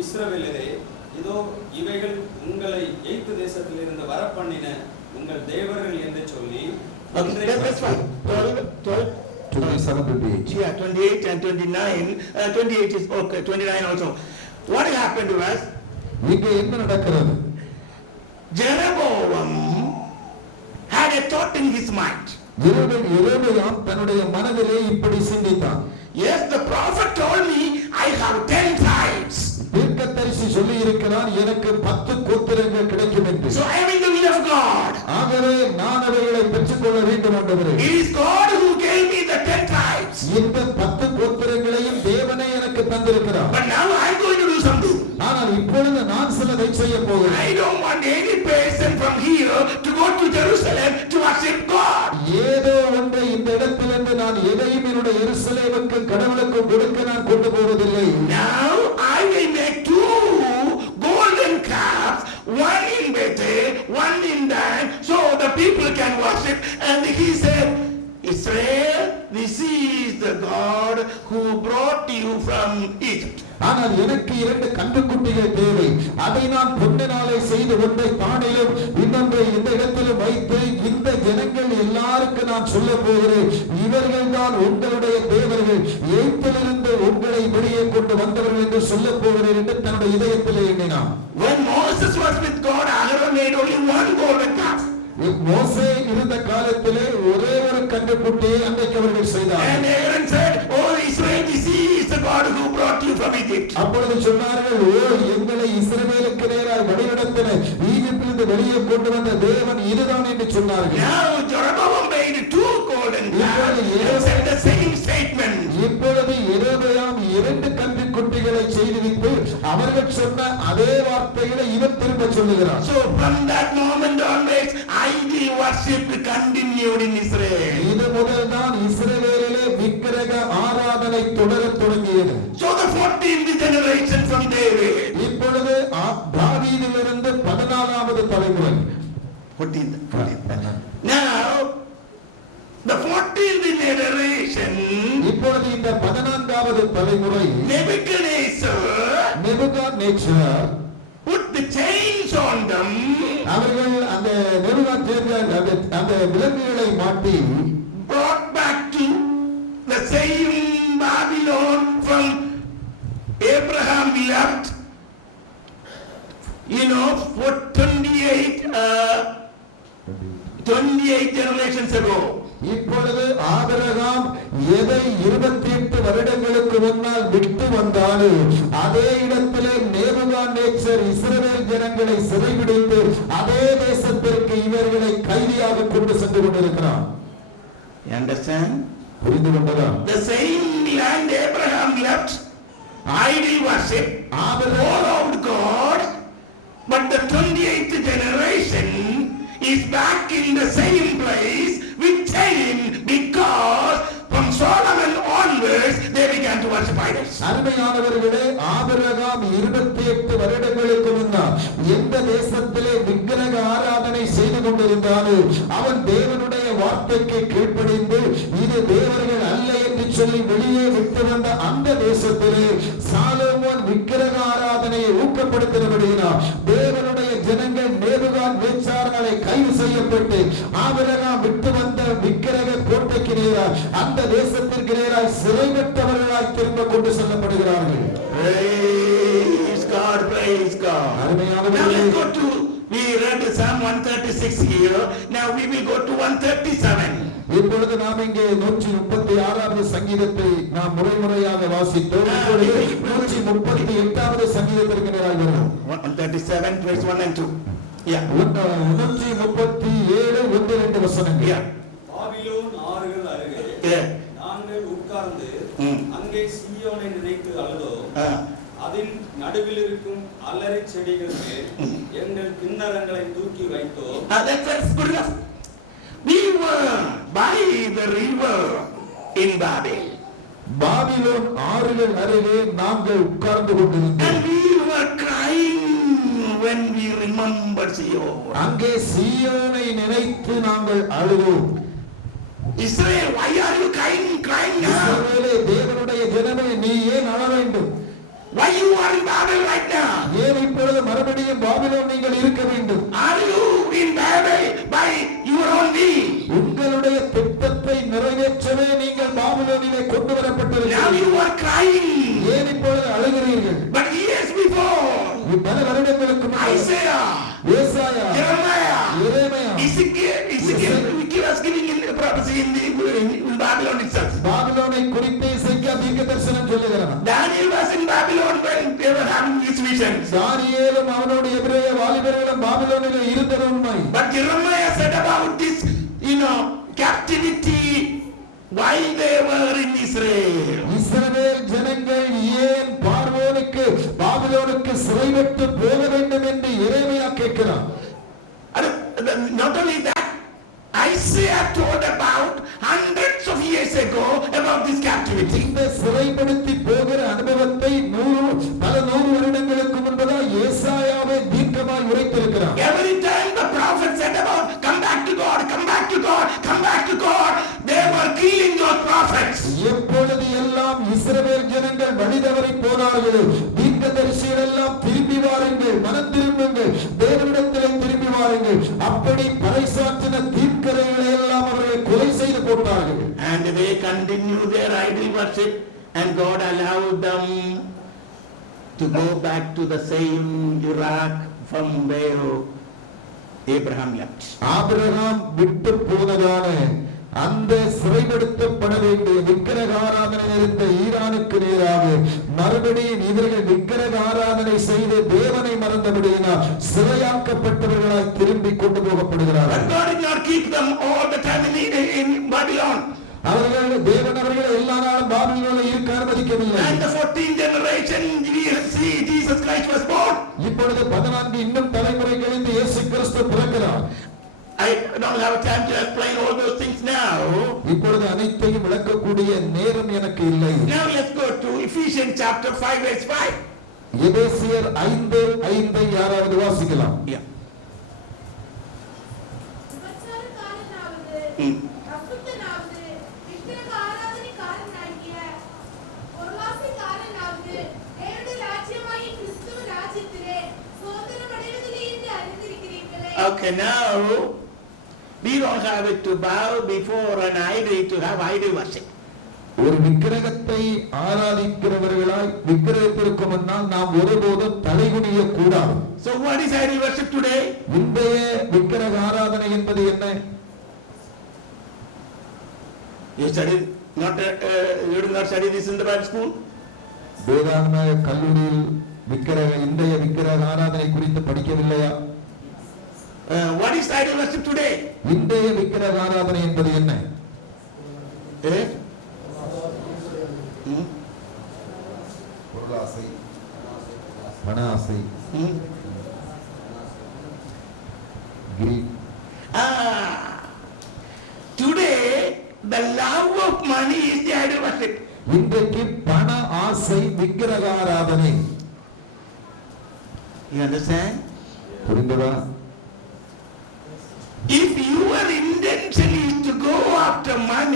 இஸ்ரவேலரே, இதோ இவைகள் உங்களை எகிப்து தேசத்திலிருந்து வரப்பண்ணின உங்கள் தேவர்கள் என்று சொல்லி. Okay, that's fine. 27 to 28. Yeah, 28 and 29. 28 is okay, 29 also. What happened to us? இங்கே என்ன நடக்கிறது? Jeroboam had a thought in his mind. எரேமியாம் தன்னுடைய மனதிலே இப்படி சிந்தித்தான். Yes, the prophet told me I have 10 tribes. தீர்க்கதரிசி சொல்லி இருக்கிறார், எனக்கு 10 கோத்திரங்கள் கிடைக்கும் என்று. So I am in the will of God. ஆகவே நான் அவைகளை பெற்றுக்கொள்ள வேண்டும் ஆண்டவரே. It is God who gave me the 10 tribes. இந்த 10 கோத்திரங்களையும் தேவனே எனக்கு தந்திருக்கிறார். But now I am going to do something. ஆனால் இப்பொழுது நான் சிலதை செய்ய போகிறேன். I don't want any person from here to go to Jerusalem to worship God. ஏதோ ஒன்றை இந்த இடத்திலிருந்து நான் எதையும் என்னுடைய எருசலேமுக்கு கடவுளுக்கு கொடுக்க நான் கொண்டு போவதில்லை. Now I will make 2 golden calves, one in Bethel, one in Dan, so the people can worship. And he said, Israel, this is the God who brought you from Egypt. ஆனால் எனக்கு 2 கன்றுக்குட்டிகள் தேவை. அதை நான் பொன்னினாலே செய்து ஒன்றை தானிலும் இன்னொன்றை இந்த இடத்திலும் வைத்து இந்த ஜனங்கள் எல்லாருக்கும் நான் சொல்ல போகிறேன், இவர்கள் தான் உங்களுடைய தேவர்கள், எகிப்திலிருந்து உங்களை வெளியே கொண்டு வந்தவர்கள் என்று சொல்ல போகிறேன் என்று தன்னுடைய இதயத்திலே எண்ணினான். When Moses was with God, Aaron made only 1 golden calf. மோசே இருந்த காலத்திலே ஒரே ஒரு கன்றுக்குட்டியை அன்றைக்கு அவர்கள் செய்தார்கள். And Aaron said, oh Israel, this is the God who brought you from Egypt. அப்பொழுது சொன்னார்கள், ஓ எங்களை இஸ்ரவேலுக்கு நேராய் வழிநடத்தின ஈஜிப்திலிருந்து வெளியே கொண்டு வந்த தேவன் இதுதான் என்று சொன்னார்கள். Now Jeroboam made 2 golden calves and said the same statement. இப்பொழுது எரேமியாம் 2 கன்றுக்குட்டிகளை செய்துவிட்டு அவர்கள் சொன்ன அதே வார்த்தைகளை இவன் திரும்ப சொல்லுகிறான். So from that moment onwards, idol worship continued in Israel. இது முதல் தான் இஸ்ரவேலிலே விக்கிரக ஆராதனை தொடரத் தொடங்கியது. So the 14th generation from David. இப்பொழுது தாவீதிலிருந்து 14வது தலைமுறை. 14th. Now the 14th generation. இப்பொழுது இந்த 14வது தலைமுறை Nebuchadnezzar put the chains on them. அவர்கள் அந்த நெபுகாத்நேச்சர் அந்த விலங்குகளை மாட்டி brought back to the same Babylon from Abraham left, for 28 generations ago. இப்பொழுது ஆபிரகாம் எதை 28 வருடங்களுக்கு முன்னால் விட்டு வந்தாலும் அதே இடத்திலே நேபுகாத்நேச்சர் இஸ்ரவேல் ஜனங்களை சிறைபிடித்து அதே தேசத்திற்கு இவர்களை கைதியாக கொண்டு சென்று கொண்டிருக்கிறார். You understand? புரிந்து கொண்டதா? The same land Abraham left, idol worship, followed God, but the 28th generation is back in the same place with chain, because from Solomon onwards they began to worship idols. அருமையானவர்களே, Abraham 28 வருடங்களுக்கு முன்னால் எந்த தேசத்திலே விக்கிரக ஆராதனை செய்து கொண்டிருந்தாலும் அவன் தேவனுடைய வார்த்தைக்கு கீழ்ப்படிந்து இது தேவர்கள் அல்ல என்று சொல்லி வெளியே விட்டு வந்த அந்த தேசத்திலே சாலோமோன் விக்கிரக ஆராதனையை ஊக்கப்படுத்தினபடியினால் தேவனுடைய ஜனங்கள் நேபுகாத்நேச்சாராலே கைது செய்யப்பட்டு ஆபிரகாம் விட்டு வந்த விக்கிரக கோட்டைக்கு நேராக அந்த தேசத்திற்கு நேராக சிறைப்பட்டவர்களாய் திரும்ப கொண்டு செல்லப்படுகிறார்கள். Praise God, praise God. Now let's go to, we read Psalm 136 here. Now we will go to 137. இப்பொழுது நாம் இங்கே 136வது சங்கீதத்தை நாம் முறையாக வாசித்தோம். இப்பொழுது 138வது சங்கீதத்திற்கு நேராக வருவோம். 137 verse 1 and 2. Yeah. 137 1-2 வசனங்கள். Yeah. பாபிலோன் ஆறுகள் அருகே Yeah. நாங்கள் உட்கார்ந்து அங்கே சீயோனை நினைத்து அழுதோம். அதின் நடுவில் இருக்கும் அல்லறை செடிகள் மேல் எங்கள் கிண்ணறங்களை தூக்கி வைத்தோம். That's good enough. We were by the river in Babel. Babylon ஆறுகள் அருகே நாங்கள் உட்கார்ந்து கொண்டிருந்தோம். And we were crying when we remembered Zion. அங்கே சீயோனை நினைத்து நாங்கள் அழுதோம். Israel, why are you crying now? இஸ்ரவேலே, தேவனுடைய ஜனமே, நீ ஏன் அழ வேண்டும்? Why you are in Babel right now? ஏன் இப்பொழுது மறுபடியும் பாபிலோன் நீங்கள் இருக்க வேண்டும்? Are you in Babel by your own will? உங்களுடைய திட்டத்தை நிறைவேற்றவே நீங்கள் பாபிலோனிலே கொண்டு Now வரப்பட்டிருக்கிறீர்கள். you are crying. ஏன் இப்பொழுது அழுகிறீர்கள்? But years before, பல வருடங்களுக்கு முன்னர் Isaiah, ஏசாயா, Jeremiah, Jeremiah, Ezekiel was giving in the prophecy in Babylon itself. பாபிலோனை குறித்து எசேக்கியா தீர்க்கதரிசனம் சொல்லுகிறான். Daniel was in Babylon when they were having these visions. தானியேலும் அவனோட எபிரேய வாலிபர்களும் பாபிலோனிலே இருந்தது உண்மை. But Jeremiah said about this, captivity while they were in Israel. இஸ்ரவேல் ஜனங்கள் ஏன் பார்வோனுக்கு பாபிலோனுக்கு சிறைப்பட்டு போக வேண்டும் என்று எரேமியா கேட்கிறான். Not only that, Isaiah told about hundreds of years ago about this captivity. இந்த சிறைப்படுத்தி போகிற அனுபவத்தை பல 100 வருடங்களுக்கு முன்பதாக ஏசாயாவே தீர்க்கமாய் உரைத்திருக்கிறார். Every time the prophet said about come back to God, come back to God, come back to God, they were killing those prophets. எப்பொழுது எல்லாம் இஸ்ரவேல் ஜனங்கள் வழிதவறி போனார்களோ தீர்க்கதரிசிகள் எல்லாம் திரும்பி வாருங்கள், மனம் திரும்புங்கள், தேவனிடத்திலே திரும்பி வாருங்கள், அப்படி பறைசாற்றின தீர்க்கதரிசிகளை எல்லாம் அவர்கள் கொலை செய்து போட்டார்கள். And they continue their idol worship, and God allowed them to go back to the same Iraq from where Abraham left. Abraham விட்டு போனதான அந்த சிறைப்படுத்தப்பட வேண்டிய விக்கிரக ஆராதனை இருந்த ஈரானுக்கு நேராக மறுபடியும் இவர்கள் விக்கிரக ஆராதனை செய்து தேவனை மறந்தபடியினால் சிறையாக்கப்பட்டவர்களாய் திரும்பி கொண்டு போகப்படுகிறார்கள். God did not keep them all the time in Babylon. அவர்கள் தேவன் அவர்களை எல்லா நாளும் பாபிலோனில் இருக்க அனுமதிக்கவில்லை. And the 14th generation we see Jesus Christ was born. இப்பொழுது 14 இன்னும் தலைமுறை கழித்து இயேசு கிறிஸ்து பிறக்கிறார். I don't have time to explain all those things now. இப்பொழுது அனைத்தையும் விளக்கக்கூடிய நேரம் எனக்கு இல்லை. Now let's go to Ephesians chapter 5 verse 5. எபேசியர் 5:5 யாராவது வாசிக்கலாம்? Yeah. Okay, now we don't have it to bow before an idol to have idol worship. ஒரு விக்கிரகத்தை ஆராதிக்கிறவர்களாய் விக்கிரகத்திற்கு முன்னால் நாம் ஒருபோதும் தலைகுனிய கூடாது. So what is idol worship today? இன்றைய விக்கிரக ஆராதனை என்பது என்ன? You studied you did not study this in the Bible school? வேதாகம கல்லூரியில் இன்றைய விக்கிரக ஆராதனை குறித்து படிக்கவில்லையா? What is idol worship today? இன்றைய விக்கிரக ஆராதனை என்பது என்ன? பொருளாசை, மனாசை, today the love of money is the idol worship. இன்றைக்கு பண ஆசை விக்கிரக ஆராதனை. You understand? புரிந்ததா?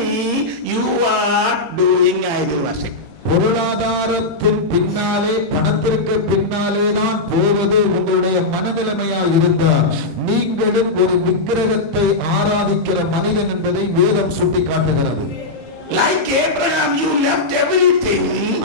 money, you are doing idol worship. பொருளாதாரத்தின் பின்னாலே, பணத்திற்கு பின்னாலே தான் போவது உங்களுடைய மனநிலைமையா இருந்தால் நீங்களும் ஒரு விக்கிரகத்தை ஆராதிக்கிற மனிதன் என்பதை வேதம் சுட்டி காட்டுகிறது. Like Abraham, you left everything.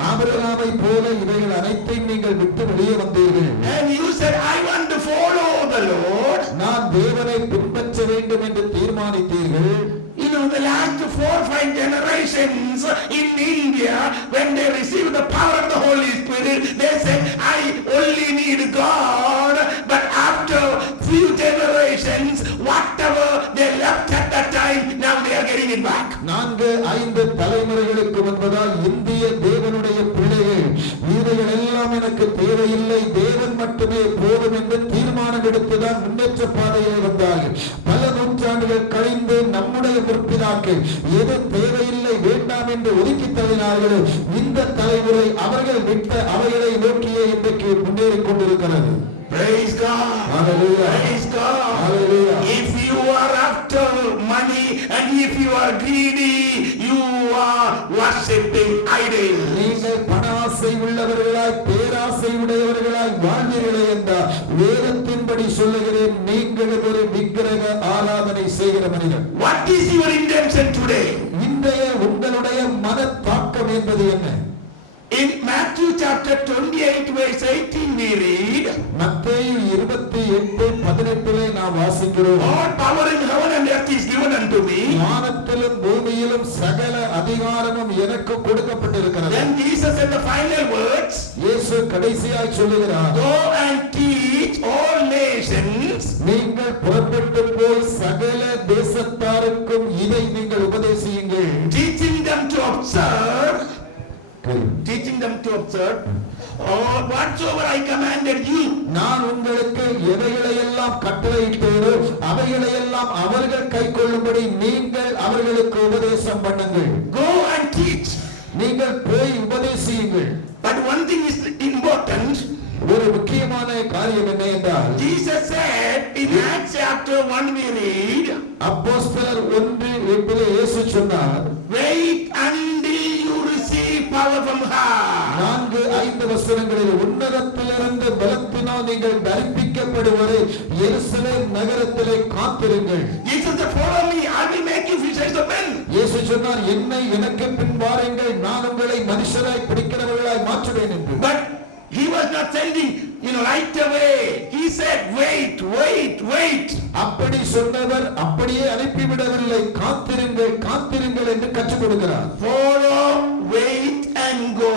ஆபிரகாமை போல இவைகள் அனைத்தையும் நீங்கள் விட்டு வெளியே வந்தீர்கள். And you said, I want to follow the Lord. நான் தேவனை பின்பற்ற வேண்டும் என்று தீர்மானித்தீர்கள். You know, the last 4 or 5 generations in India, when they received the power of the Holy Spirit, they said, I only need God. But after few generations, whatever they left at that time, now they are getting it back. 4-5 தலைமுறைகளுக்கு முன்பதால் இந்திய தேவனுடைய பிள்ளைகள் இவைகள் எல்லாம் எனக்கு தேவையில்லை, தேவன் மட்டுமே போதும் என்று தீர்மானம் எடுத்துதான் முன்னேற்ற பாதையில் வந்தார்கள். பல நூற்றாண்டுகள் கழிந்து நம்முடைய முற்பிதாக்கள் எது தேவையில்லை வேண்டாம் என்று ஒதுக்கி தள்ளினார்களோ இந்த தலைமுறை அவர்கள் விட்ட அவைகளை நோக்கியே இன்றைக்கு முன்னேறிக் கொண்டிருக்கிறது. Praise God. Hallelujah. Praise God. Hallelujah. If you are after money and if you are greedy, you are worshipping idols. நீங்கள் பண ஆசை உள்ளவர்களாய், பேராசை உடையவர்களாய் வாழ்வீர்களே என்றால் வேதத்தின்படி சொல்லுகிறேன், நீங்கள் ஒரு விக்கிரக ஆராதனை செய்கிற மனிதன். What is your intention today? இன்றைய உங்களுடைய மனத்தாக்கம் என்பது என்ன? In Matthew chapter 28 verse 18 we read, மத்தேயு 28:18 நாம் வாசிக்கிறோம். all power in heaven and earth is given unto me. வானத்திலும் பூமியிலும் சகல அதிகாரமும் எனக்கு கொடுக்கப்பட்டிருக்கிறது. Then Jesus said the final words, இயேசு கடைசியாய் சொல்லுகிறார், go and teach all nations. நீங்கள் புறப்பட்டு போய் சகல தேசத்தாருக்கும் இதை நீங்கள் உபதேசியுங்கள். Teaching them to observe whatsoever I commanded you. நான் உங்களுக்கு எவைகளை எல்லாம் கட்டளையிட்டேனோ அவைகளை எல்லாம் அவர்கள் கைக்கொள்ளும்படி நீங்கள் அவர்களுக்கு உபதேசம் பண்ணுங்கள். Go and teach. நீங்கள் போய் உபதேசியுங்கள். But one thing is important. ஒரு முக்கியமான காரியம் என்ன என்றால், Jesus said in Acts chapter 1 we read, அப்போஸ்தலர் 1:8 இயேசு சொன்னார், wait until you receive power from God. 4-5 வசனங்களில் உன்னதத்திலிருந்து பலத்தினால் நீங்கள் தரிப்பிக்கப்படுவரை எருசலேம் நகரத்திலே காத்திருங்கள். Jesus said, follow me, I will make you fishers of men. இயேசு சொன்னார், என்னை எனக்கு பின் வாருங்கள், நான் உங்களை மனுஷராய் பிடிக்கிறவர்களாய் மாற்றுவேன் என்று. But he was not sending, right away. He said, wait. அப்படி சொன்னவர் அப்படியே அனுப்பிவிடவில்லை, காத்திருங்கள் என்று கற்றுக் கொடுக்கிறார். Follow, wait and go.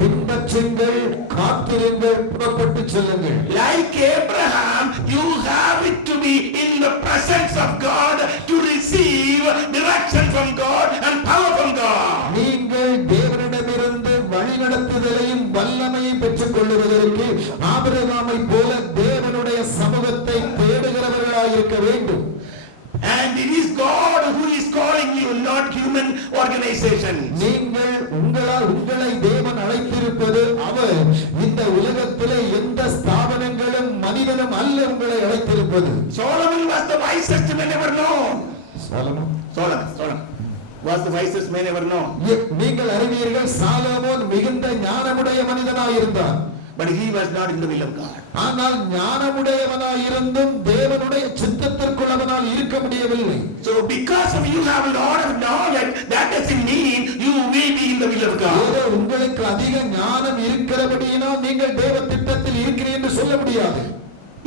பின்பற்றுங்கள், காத்திருங்கள், புறப்பட்டு செல்லுங்கள். Like Abraham, you have it to be in the presence of God to receive direction from God and power from God. நீங்கள் தேவனிடமிருந்து வழிநடத்துதலையும் வல்லமையும் பெற்றுக் கொள்ளுவதற்கு ஆபிரகாமை போல தேவனுடைய சமூகத்தை தேடுகிறவர்களாய் இருக்க வேண்டும். And it is God who is calling you, not human organization. நீங்கள் உங்களை தேவன் அழைத்திருப்பது அவர். இந்த உலகத்திலே எந்த ஸ்தாபனங்களும் மனிதனும் அல்ல உங்களை அழைத்திருப்பது. Solomon was the wisest man ever known. Solomon was the wisest man ever known. நீங்கள் அறிவீர்கள், சாலமோன் மிகுந்த ஞானமுடைய மனிதனாய் இருந்தார். But he was not in the will of God. ஆனால் ஞானமுடையவனாய் இருந்தும் தேவனுடைய சித்தத்திற்குள் அவனால் இருக்க முடியவில்லை. So because of you have a lot of knowledge, that doesn't mean you will be in the will of God. ஏதோ உங்களுக்கு அதிக ஞானம் இருக்கிறபடியினால் நீங்கள் தேவ திட்டத்தில் இருக்கிறீர்கள் என்று சொல்ல முடியாது.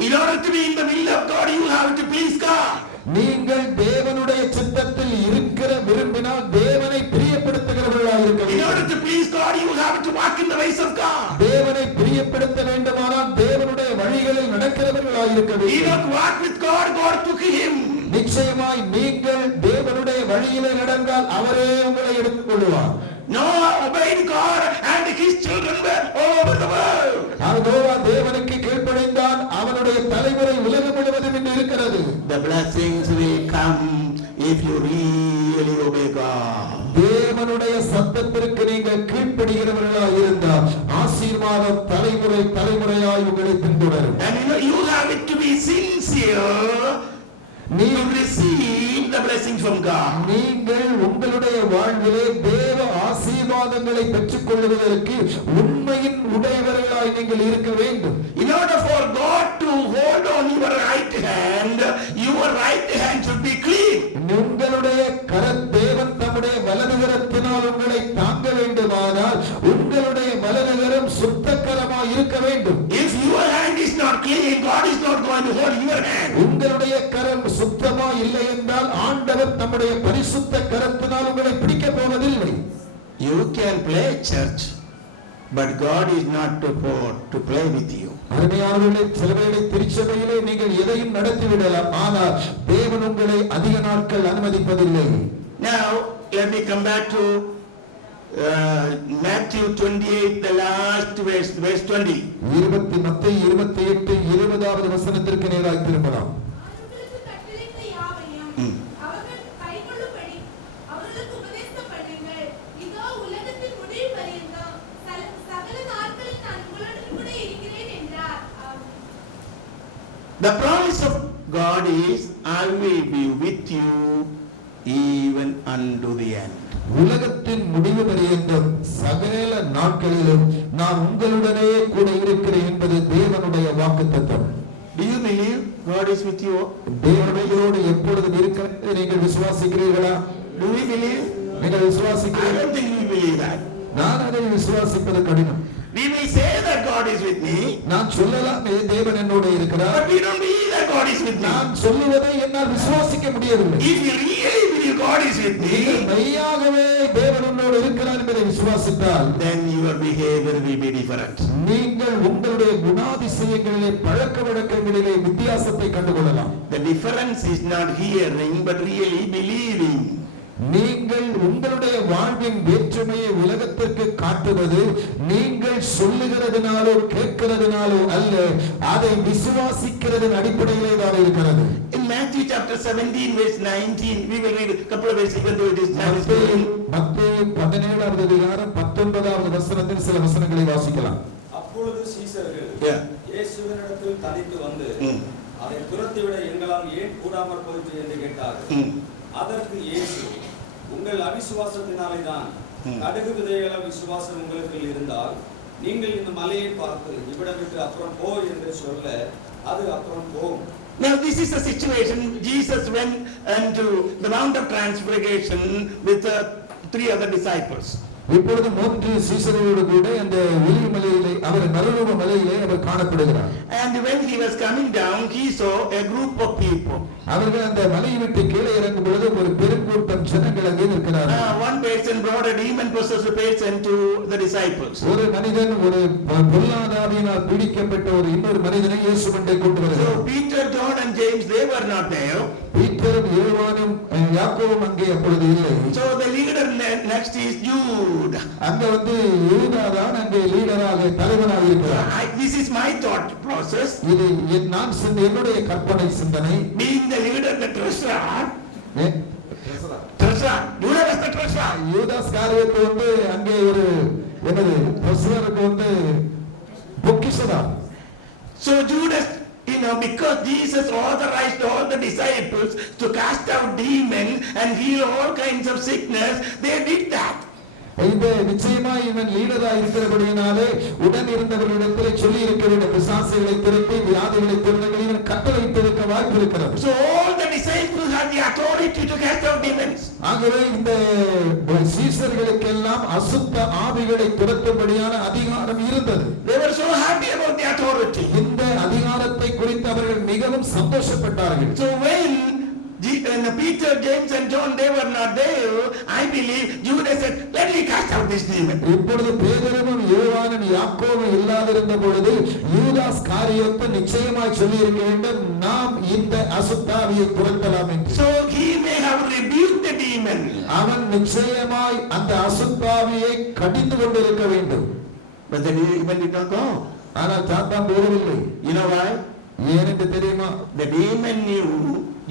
In order to be in the will of God, you have to please God. நீங்கள் தேவனுடைய சித்தத்தில் இருக்கிற விரும்பினால் தேவனை பிரியப்படுத்துகிறவர்களாக இருக்க வேண்டும். In order to please God, you have to walk in the ways of God. தேவனை பிரியப்படுத்த வேண்டுமானால் தேவனுடைய வழிகளில் நடக்கிறவர்களாக இருக்க வேண்டும். Enoch walked with God, God took him. நிச்சயமாய் நீங்கள் தேவனுடைய வழியிலே நடந்தால் அவரே உங்களை எடுத்துக் கொள்வார். Noah obeyed God and his children were all over the world. Noah தேவனுக்கு கீழ்ப்படிந்தான், அவனுடைய தலைமுறை உலகம் முழுவதும் இன்று இருக்கிறது. The blessings will come if you really obey God. தேவனுடைய சத்தத்திற்கு நீங்கள் கீழ்ப்படிகிறவர்களாக இருந்தால் ஆசீர்வாதம் தலைமுறையாய் உங்களை பின்தொடரும். And you have it to be sincere to receive the blessings from God. நீங்கள் உங்களுடைய வாழ்விலே தேவ ஆசீர்வாதங்களை பெற்றுக் கொள்வதற்கு உண்மையின் உடையவர்களாய் நீங்கள் இருக்க வேண்டும். In order for God to hold on your right hand should be clean. உங்களுடைய தேவன் தம்முடைய வலதுகரத்தினால் உங்களை தாங்க வேண்டுமானால் உங்களுடைய வலதுகரம் சுத்தகரமாய் இருக்க வேண்டும். If your hand is not clean, God is not going to hold your hand. உங்களுடைய கரம் சுத்தமாய் இல்லை என்றால் ஆண்டவர் தம்முடைய பரிசுத்த கரத்தினால் உங்களை பிடிக்க போவதில்லை. You can play church, but God is not to play with you. அருமையானவர்களே, சிலவேளை திருச்சபையிலே நீங்கள் எதையும் நடத்திவிடலாம், ஆனால் தேவன் உங்களை அதிக நாட்கள் அனுமதிப்பதில்லை. Now let me come back to Matthew 28, the last verse 20. மத்தேயு 28 20வது வசனத்திற்கு நேராக திரும்பலாம். அவர்களுக்கு கட்டளையிட்ட யாவையும் அவர்கள் கைக்கொள்ளும்படி அவர்களுக்கு உபதேசம் பண்ணுங்கள். இதோ உலகத்தின் முடிவு பரியந்தம் சகல நாட்களில் நான் உங்களோடு கூட இருக்கிறேன் என்றார். The promise of God is, I will be with you even unto the end. உலகத்தின் முடிவு பரியந்தம் சகல நாட்களிலும் நான் உங்களுடனே கூட இருக்கிறேன் என்பது தேவனுடைய வாக்குத்தத்தம். Do you believe God is with you? தேவனோடு எப்பொழுதும் இருக்கிறது நீங்கள் விசுவாசிக்கிறீர்களா? Do we believe? நீங்கள் I விசுவாசிக்கிறீர்களா? don't think we believe that. நான் அதை விசுவாசிப்பது கடினம். We may say that God is with me, நான் சொல்லலாம் தேவன் என்னோடு இருக்கிறார், but we don't believe that God is with me. நான் சொல்லுவதை என்னால் விசுவாசிக்க முடியவில்லை. If you really believe God is with me, மெய்யாகவே தேவன் என்னோடு இருக்கிறார் என்பதை விசுவாசித்தால் then your behavior will be different. நீங்கள் உங்களுடைய குணாதிசயங்களிலே பழக்க வழக்கங்களிலே வித்தியாசத்தை கண்டுகொள்ளலாம். The difference is not hearing but really believing. நீங்கள் உங்களுடைய வாழ்வின் வேற்றுமையை உலகத்திற்கு காட்டுவது நீங்கள் சொல்லுகிறதுனாலோ கேட்கிறதுனாலோ அல்ல, அதை விசுவாசிக்கிறதன் அடிப்படையிலே தான் இருக்கிறது. In Matthew chapter 17 verse 19, we will read a couple of verses even though it is மத்தேயு 17வது அதிகாரம் 19வது வசனத்தில் சில வசனங்களை வாசிக்கலாம். அப்பொழுது சீசர்கள் இயேசுவினிடத்தில் தனித்து வந்து அதை துரத்திவிட எங்களால் ஏன் கூடாமற் போயிற்று என்று கேட்டார்கள். அதற்கு இயேசு, உங்கள் அவிசுவாசத்தினாலே தான். கடுகு விதைகள விசுவாசம் உங்களுக்கு இருந்தால் நீங்கள் இந்த மலையை பார்த்து இவ்விடம் விட்டு அப்புறம் போ என்று சொல்ல அது அப்புறம் போகும். Now this is the situation. Jesus went into the Mount of Transfiguration with 3 other disciples. இப்பொழுது 3 சீஷர்களோடு கூட அந்த ஒலிவ மலையிலே அவர் மறுரூப மலையிலே அவர் காணப்படுகிறார். And when he was coming down, he saw a group of people. அவர்கள் அந்த மலையை விட்டு கீழே இறங்கும் பொழுது ஒரு பெருங்கூட்டம் ஜனங்கள் அங்கே இருக்கிறார்கள். One person brought a demon possessed person to the disciples. ஒரு மனிதன் ஒரு பொல்லாதாவியினால் பீடிக்கப்பட்ட ஒரு இன்னொரு மனிதனை இயேசுவிடே கொண்டு வருகிறார். So Peter, John and James, they were not there. பீட்டரும் யோவானும் யாக்கோபும் அங்கே அப்பொழுது இல்லை. So the leader next is Jude. அங்க வந்து யூதா தான் அங்கே லீடராக தலைவனாக இருக்கிறார். This is my thought process. இது நான் என்னுடைய கற்பனை சிந்தனை. Being the leader, the treasurer. Treasurer. Judas was the treasurer. யூதாஸ் காரியத்தை வந்து அங்கே ஒரு என்னது ட்ரெஷரருக்கு வந்து பொக்கிஷதான். So Judas, because Jesus authorized all the disciples to cast out demons and heal all kinds of sickness, they did that. இந்த நிச்சயமா இவன் லீடரா இருக்கிறபடியினாலே உடன் இருந்தவர்களிடத்திலே சொல்லி இருக்க வேண்டும், பிசாசுகளை துரத்தி வியாதிகளை துரத்துங்கள் இவன் கட்டளையிட்டு இருக்க வாய்ப்பு இருக்கிறது. So all the disciples had the authority to cast out demons. ஆகவே இந்த சீஷர்களுக்கெல்லாம் அசுத்த ஆவிகளை துரத்தும்படியான அதிகாரம் இருந்தது. They were so happy about the authority. இந்த அதிகாரத்தை குறித்து அவர்கள் மிகவும் சந்தோஷப்பட்டார்கள். So when Peter, James and John, they were not there, I believe Judas said, let me cast out this demon. இப்பொழுது பேதுருவும் யோவானும் யாக்கோபும் இல்லாதிருந்த பொழுது யூதாஸ் காரியத்தை நிச்சயமாய் சொல்லி இருக்க வேண்டும், நாம் இந்த அசுத்தாவியை துரத்தலாம் என்று. So he may have rebuked the demon. அவன் நிச்சயமாய் அந்த அசுத்தாவியை கடிந்து கொண்டிருக்க வேண்டும். But the demon did not go. ஆனால் சாத்தான் போகவில்லை. You know why? ஏனென்று தெரியுமா? The demon knew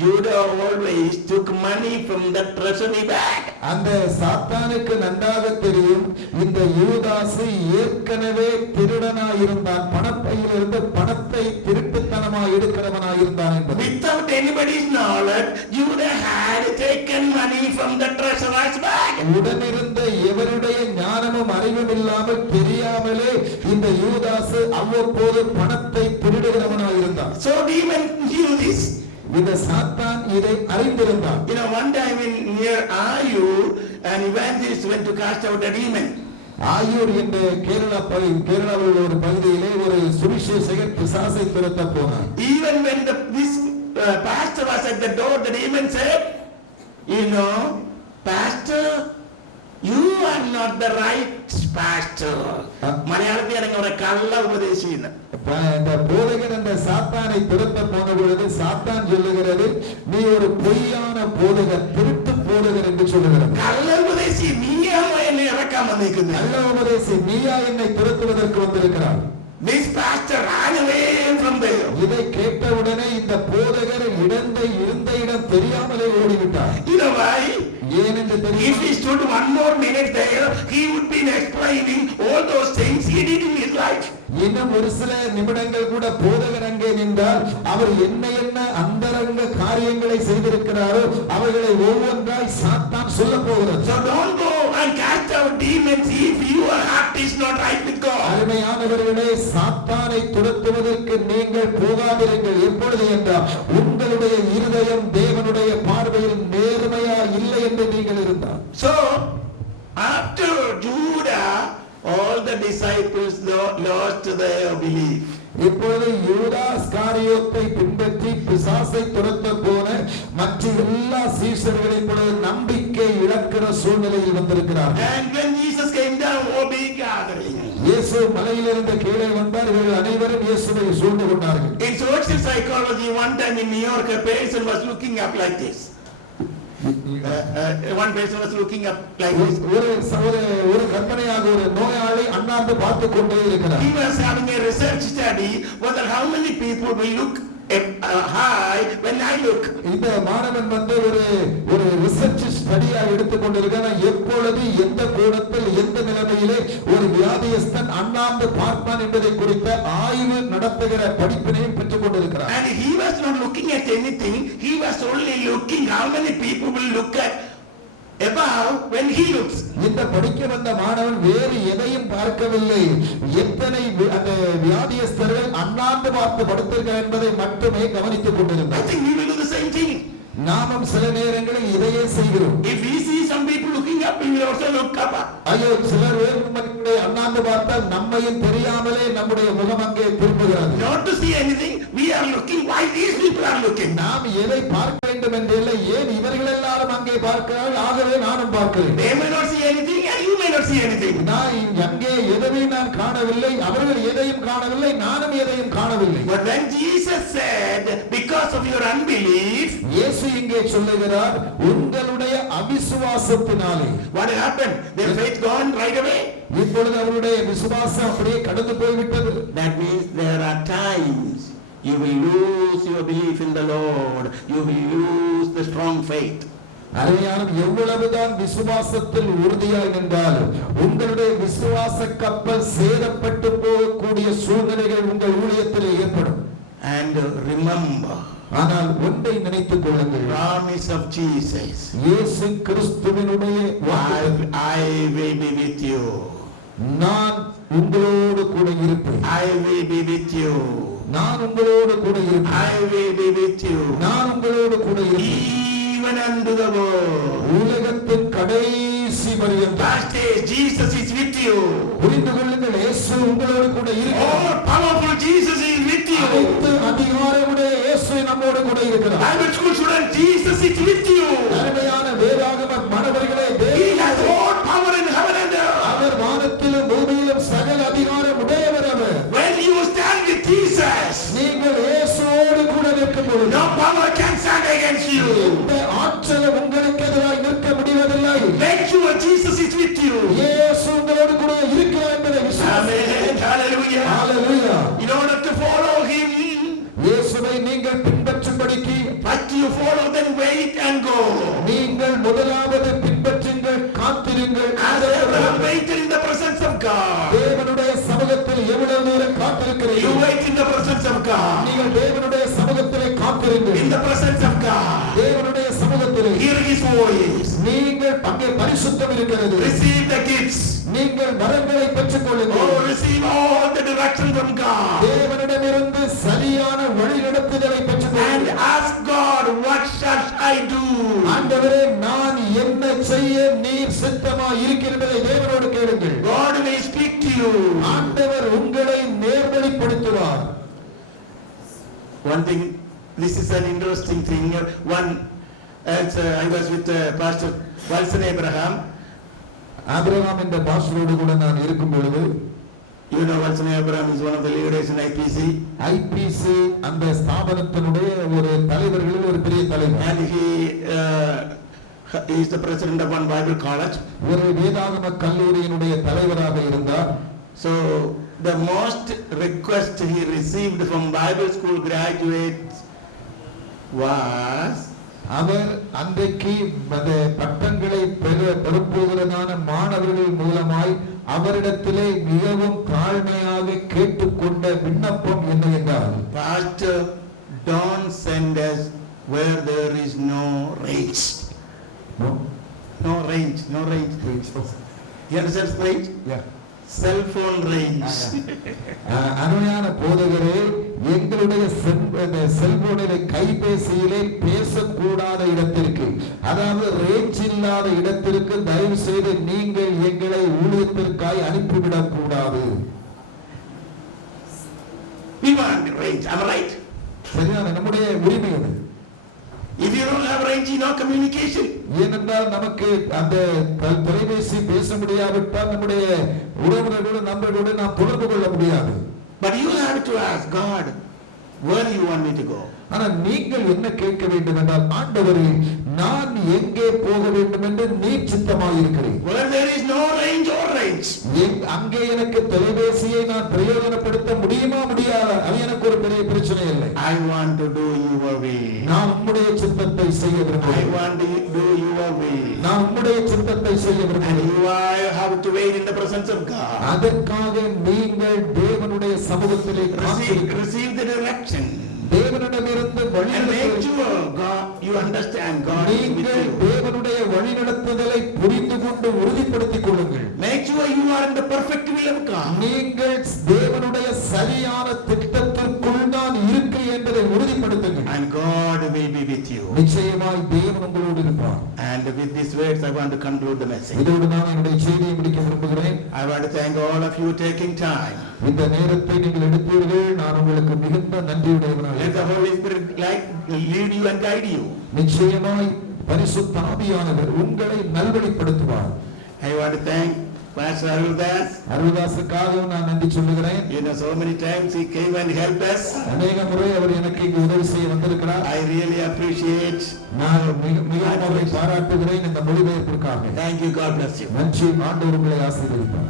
Judah always took money from the treasury bag. அந்த சாத்தானுக்கு நன்றாக தெரியும் இந்த யூதாஸ் ஏற்கனவே திருடனாய் இருந்தான், பணப்பையில் இருந்து பணத்தை திருட்டுத்தனமாய் எடுக்கிறவனாய் இருந்தான் என்பது. Without anybody's knowledge, Judah had taken money from the treasurer's bag. உடனிருந்த எவருடைய ஞானமும் அறிவும் இல்லாமல் தெரியாமலே இந்த யூதாசு அவ்வப்போது பணத்தை திருடுகிறவனாக இருந்தான். So demon knew this. இந்த சாத்தான் இதை அறிந்திருந்தான். One time in near Ayur, an evangelist went to cast out a demon. Ayur என்ற கேரளாவில் ஒரு பகுதியிலே ஒரு சுவிசேஷகர் பிசாசை துரத்த போனார். Even when this pastor was at the door, the demon said, pastor, you are not the right pastor. மலையாளத்தில் எனக்கு ஒரு கள்ள உபதேசம். இந்த போதகர் அந்த சாத்தானை துரத்த போன பொழுது சாத்தான் சொல்லுகிறது, நீ ஒரு பொய்யான போதகர், திருட்டு போதகர் என்று சொல்லுகிறது. கள்ள உபதேசி, நீயா என்னை இறக்காம நிற்குது. கள்ள உபதேசி, நீயா என்னை துரத்துவதற்கு வந்திருக்கிறார். This pastor ran away from there. இதை கேட்டவுடனே இந்த போதகர் இருந்த இடம் தெரியாமலே ஓடிவிட்டார். why? ஏனென்று தெரியும். If he stood one more minute there, he would be explaining all those things he did in his life. இன்னும் ஒரு சில நிமிடங்கள் கூட போதகர் அங்கே நின்றால் அவர் என்ன அந்தரங்க காரியங்களை செய்திருக்கிறாரோ அவைகளை ஒவ்வொன்றாய் சாத்தான் சொல்ல போகிறார். So don't go and cast out demons if your heart is not right with God. அருமையானவர்களே, சாத்தானை துரத்துவதற்கு நீங்கள் போகாதிருங்கள். எப்பொழுது என்றால் உங்களுடைய இருதயம் தேவனுடைய பார்வையில் நேர்மையா இல்லை என்று நீங்கள் இருந்தால். So after Judah, all the disciples lost their belief. இப்பொழுது யூதாஸ் காரியோத்தை பின்பற்றி பிசாசை துரத்த போன மற்ற எல்லா சீஷர்களை பொழுது நம்பிக்கை இழக்கிற சூழ்நிலையில் வந்திருக்கிறார். And when Jesus came down, big gathering. இயேசு மலையிலிருந்து கீழே வந்தார்கள், அனைவரும் இயேசுவை சூழ்ந்து கொண்டார்கள். In social psychology, one time in New York, a person was looking up like this. One person was looking up like this. ஒரு கற்பனையாக ஒரு நோயாளி அண்ணாந்து பார்த்து கொண்டே இருக்கிறார். He was having a research study whether how many people will look high when I look. இந்த மாணவன் ஒரு ரிசர்ச் ஸ்டடியா எடுத்துக்கொண்டிருக்கிறார். எப்பொழுது எந்த கோணத்தில் எந்த நிலைமையிலே ஒரு வியாதியஸ்தன் அண்ணாந்து பார்ப்பான் என்பதை குறித்த ஆய்வு நடத்துகிற படிப்பினையும் பெற்றுக் கொண்டிருக்கிறார். And he was not looking at anything. He was only looking how many people will look at above when he looks. இந்த படிக்க வந்த மாணவன் வேறு எதையும் பார்க்கவில்லை, எத்தனை அந்த வியாதியஸ்தர்கள் அண்ணாந்து பார்த்து படுத்திருக்கிறார் என்பதை மட்டுமே கவனித்துக் கொண்டிருந்தார். I think we will do the same thing. நாமும் சில நேரங்களில் இதையே செய்கிறோம். If we see some people looking up, we will also look up. ஐயோ, சிலர் வேறுபட்டே அண்ணாந்து பார்த்தால் நம்மையும் தெரியாமலே நம்முடைய முகம் அங்கே திரும்புகிறது. Not to see anything, we are looking why these people are looking. நாம் எதை பார்க்க வேண்டும் என்று இல்லை, ஏன் இவர்கள் எல்லாரும் அங்கே பார்க்கிறார்கள், ஆகவே நானும் பார்க்கிறேன். They may not see anything and you may not see anything. நான் அங்கே எதையும் நான் காணவில்லை, அவர்கள் எதையும் காணவில்லை, நானும் எதையும் காணவில்லை. But when Jesus said, because of your unbelief, இயேசு இங்கே சொல்லுகிறார், உங்களுடைய அவிசுவாசத்தினாலே. what happened? Their faith gone right away. இப்பொழுது அவருடைய விசுவாசம் அப்படியே கடந்து போய்விட்டது. That means there are times you will lose your belief in the Lord. You will lose the strong faith. அருமையான, எவ்வளவுதான் விசுவாசத்தில் உறுதியாய் நின்றாலும் உங்களுடைய விசுவாச கப்பல் சேதப்பட்டு போகக்கூடிய சூழ்நிலைகள் உங்கள் ஊழியத்தில் ஏற்படும். And remember, ஆனால் ஒன்றை நினைத்துக் கொள்ளுங்கள், promise of Jesus, இயேசு கிறிஸ்துவினுடைய I will be with you. நான் உங்களோடு கூட இருப்பேன். I will be with you. நான் உங்களோடு கூட இருப்பேன். I will be with you. நான் உங்களோடு கூட இருப்பேன். Even unto the world. உலகத்தின் கடைசி பரியந்தம். Last days, Jesus is with you. புரிந்து கொள்ளுங்கள், இயேசு உங்களோடு கூட இருக்கிறார். All powerful Jesus is with you. அனைத்து அதிகாரமுடைய இயேசு நம்மோடு கூட இருக்கிறார். Bible school student, Jesus is with you. அருமையான வேதாகம மாணவர்களே, He has all power in heaven and earth. அவர் வானத்திலும் பூமியிலும் சகல அதிகாரம் உடையவர் அவர். When you stand with Jesus, நீங்கள் இயேசுவோடு கூட நிற்கும் பொழுது no power can stand against you. இந்த ஆற்றல் உங்களுக்கு எதிராக நிற்க முடிவதில்லை. Make sure Jesus is with you. இயேசு உங்களோடு கூட இருக்கிறார் என்பதை விசுவாசியுங்கள். Amen. Hallelujah. Hallelujah. In order to follow him, இயேசுவை நீங்கள் பின்பற்றும்படிக்கு first you follow, then wait and go. நீங்கள் முதலாவது பின்பற்றுங்கள், காத்திருங்கள். As Abraham waited in the presence of God, தேவனுடைய சமூகத்தில் எவ்வளவு நேரம் you காத்திருக்கிறீர்கள்? wait in the presence of God. நீங்கள் தேவனுடைய சமூகத்திலே காத்திருங்கள். In the presence of God. தேவனுடைய சமூகத்திலே hear his voice. நீங்கள் அங்கே பரிசுத்தம் இருக்கிறது. Receive the gifts. நீங்கள் வரங்களை பெற்றுக்கொள்ளுங்கள். Oh, receive all the direction from God. தேவனிடமிருந்து சரியான வழிநடத்துதலை And பெற்றுக்கொள்ளுங்கள். ask God, what shall I do? ஆண்டவரே, நான் என்ன செய்ய நீர் சித்தமாய் இருக்கிறதை தேவனோடு கேளுங்கள். God will speak to you. ஆண்டவர் உங்களை நேர்வழிப்படுத்துவார். One thing, this is an interesting thing. I was with Pastor Walson Abraham. Abraham என்ற பாஸ்டரோடு கூட நான் இருக்கும் பொழுது, You know, Walson Abraham is one of the leaders in IPC. IPC அந்த ஸ்தாபனத்தினுடைய ஒரு தலைவர்களில் ஒரு பெரிய தலைவர். And he is the president of one Bible college. ஒரு வேதாகம கல்லூரியினுடைய தலைவராக இருந்தார். So the most request he received from Bible school graduates was, அவர் அன்றைக்கு பட்டங்களை பெறப்போகிறதான மாணவர்கள் மூலமாய் அவரிடத்திலே மிகவும் தாழ்மையாக கேட்டுக்கொண்ட விண்ணப்பம் என்னவென்றால், Pastor, don't send us where there is no range. No range. You understand range? Cell phone range. அருமையான போதகரே, எங்களுடைய செல்போனிலே கைபேசியிலே பேசக்கூடாத இடத்திற்கு, அதாவது ரேஞ்ச் இல்லாத இடத்திற்கு தயவு செய்து நீங்கள் எங்களை ஊழியத்திற்காய் அனுப்பிவிடக் கூடாது. We want range. Am I right? சரியான நம்முடைய உரிமை அது. If you don't have range, no communication. ஏனென்றால் நமக்கு அந்த தொலைபேசி பேச முடியாவிட்டால் நம்முடைய உறவினர்களோடு நண்பர்களோடு நாம் தொடர்பு கொள்ள முடியாது. But you have to ask God, where do you want me to go? ஆனால் நீங்கள் என்ன கேட்க வேண்டும் என்றால், ஆண்டவரே, நான் எங்கே போக வேண்டும் என்று நீர் சித்தமாயிருக்கிறேன். Where there is no range or range. அங்கே எனக்கு தொலைபேசியை நான் பிரயோஜனப்படுத்த முடியுமா முடியாதா, அது எனக்கு ஒரு பெரிய பிரச்சனை இல்லை. I want to do your way. நான் உம்முடைய சித்தத்தை செய்ய I விரும்புகிறேன். want to do your way. நான் உம்முடைய சித்தத்தை செய்ய And விரும்புகிறேன். you have to wait in the presence of God. அதற்காக நீங்கள் தேவனுடைய சமூகத்திலே Receive the direction. தேவனிடமிருந்து And make வழிநடத்துதலை sure God, you understand God is with நீங்கள் you. தேவனுடைய வழிநடத்துதலை புரிந்து கொண்டு உறுதிப்படுத்திக் கொள்ளுங்கள். Make sure you are in the perfect will of God. நீங்கள் தேவனுடைய சரியான திட்டத்திற்குள் தான் இருக்கிறீர்கள் என்பதை உறுதிப்படுத்துங்கள். And God will be with you. நிச்சயமாய் தேவன் உங்களோடு இருப்பார். And with these words I want to conclude the message. இதோடு நான் என்னுடைய செய்தியை முடிக்க விரும்புகிறேன். I want to thank all of you taking time. இந்த நேரத்தை நீங்கள் எடுத்தீர்கள், நான் உங்களுக்கு மிகுந்த நன்றியுடையவனாக. Let the Holy Spirit lead you and guide you. நிச்சயமாய் பரிசுத்த ஆவியானவர் உங்களை நல்வழிப்படுத்துவார். I want to thank Pastor Aruldas. அருள்தாஸுக்காகவும் நான் நன்றி சொல்லுகிறேன். You know, so many times he came and helped us. அநேக முறை அவர் எனக்கு இங்கு உதவி செய்ய வந்திருக்கிறார். I really appreciate. நான் மிகவும் அவரை பாராட்டுகிறேன் இந்த மொழிபெயர்ப்பிற்காக. Thank you. God bless you. நன்றி. ஆண்டவர் உங்களை ஆசீர்வதிப்பார்.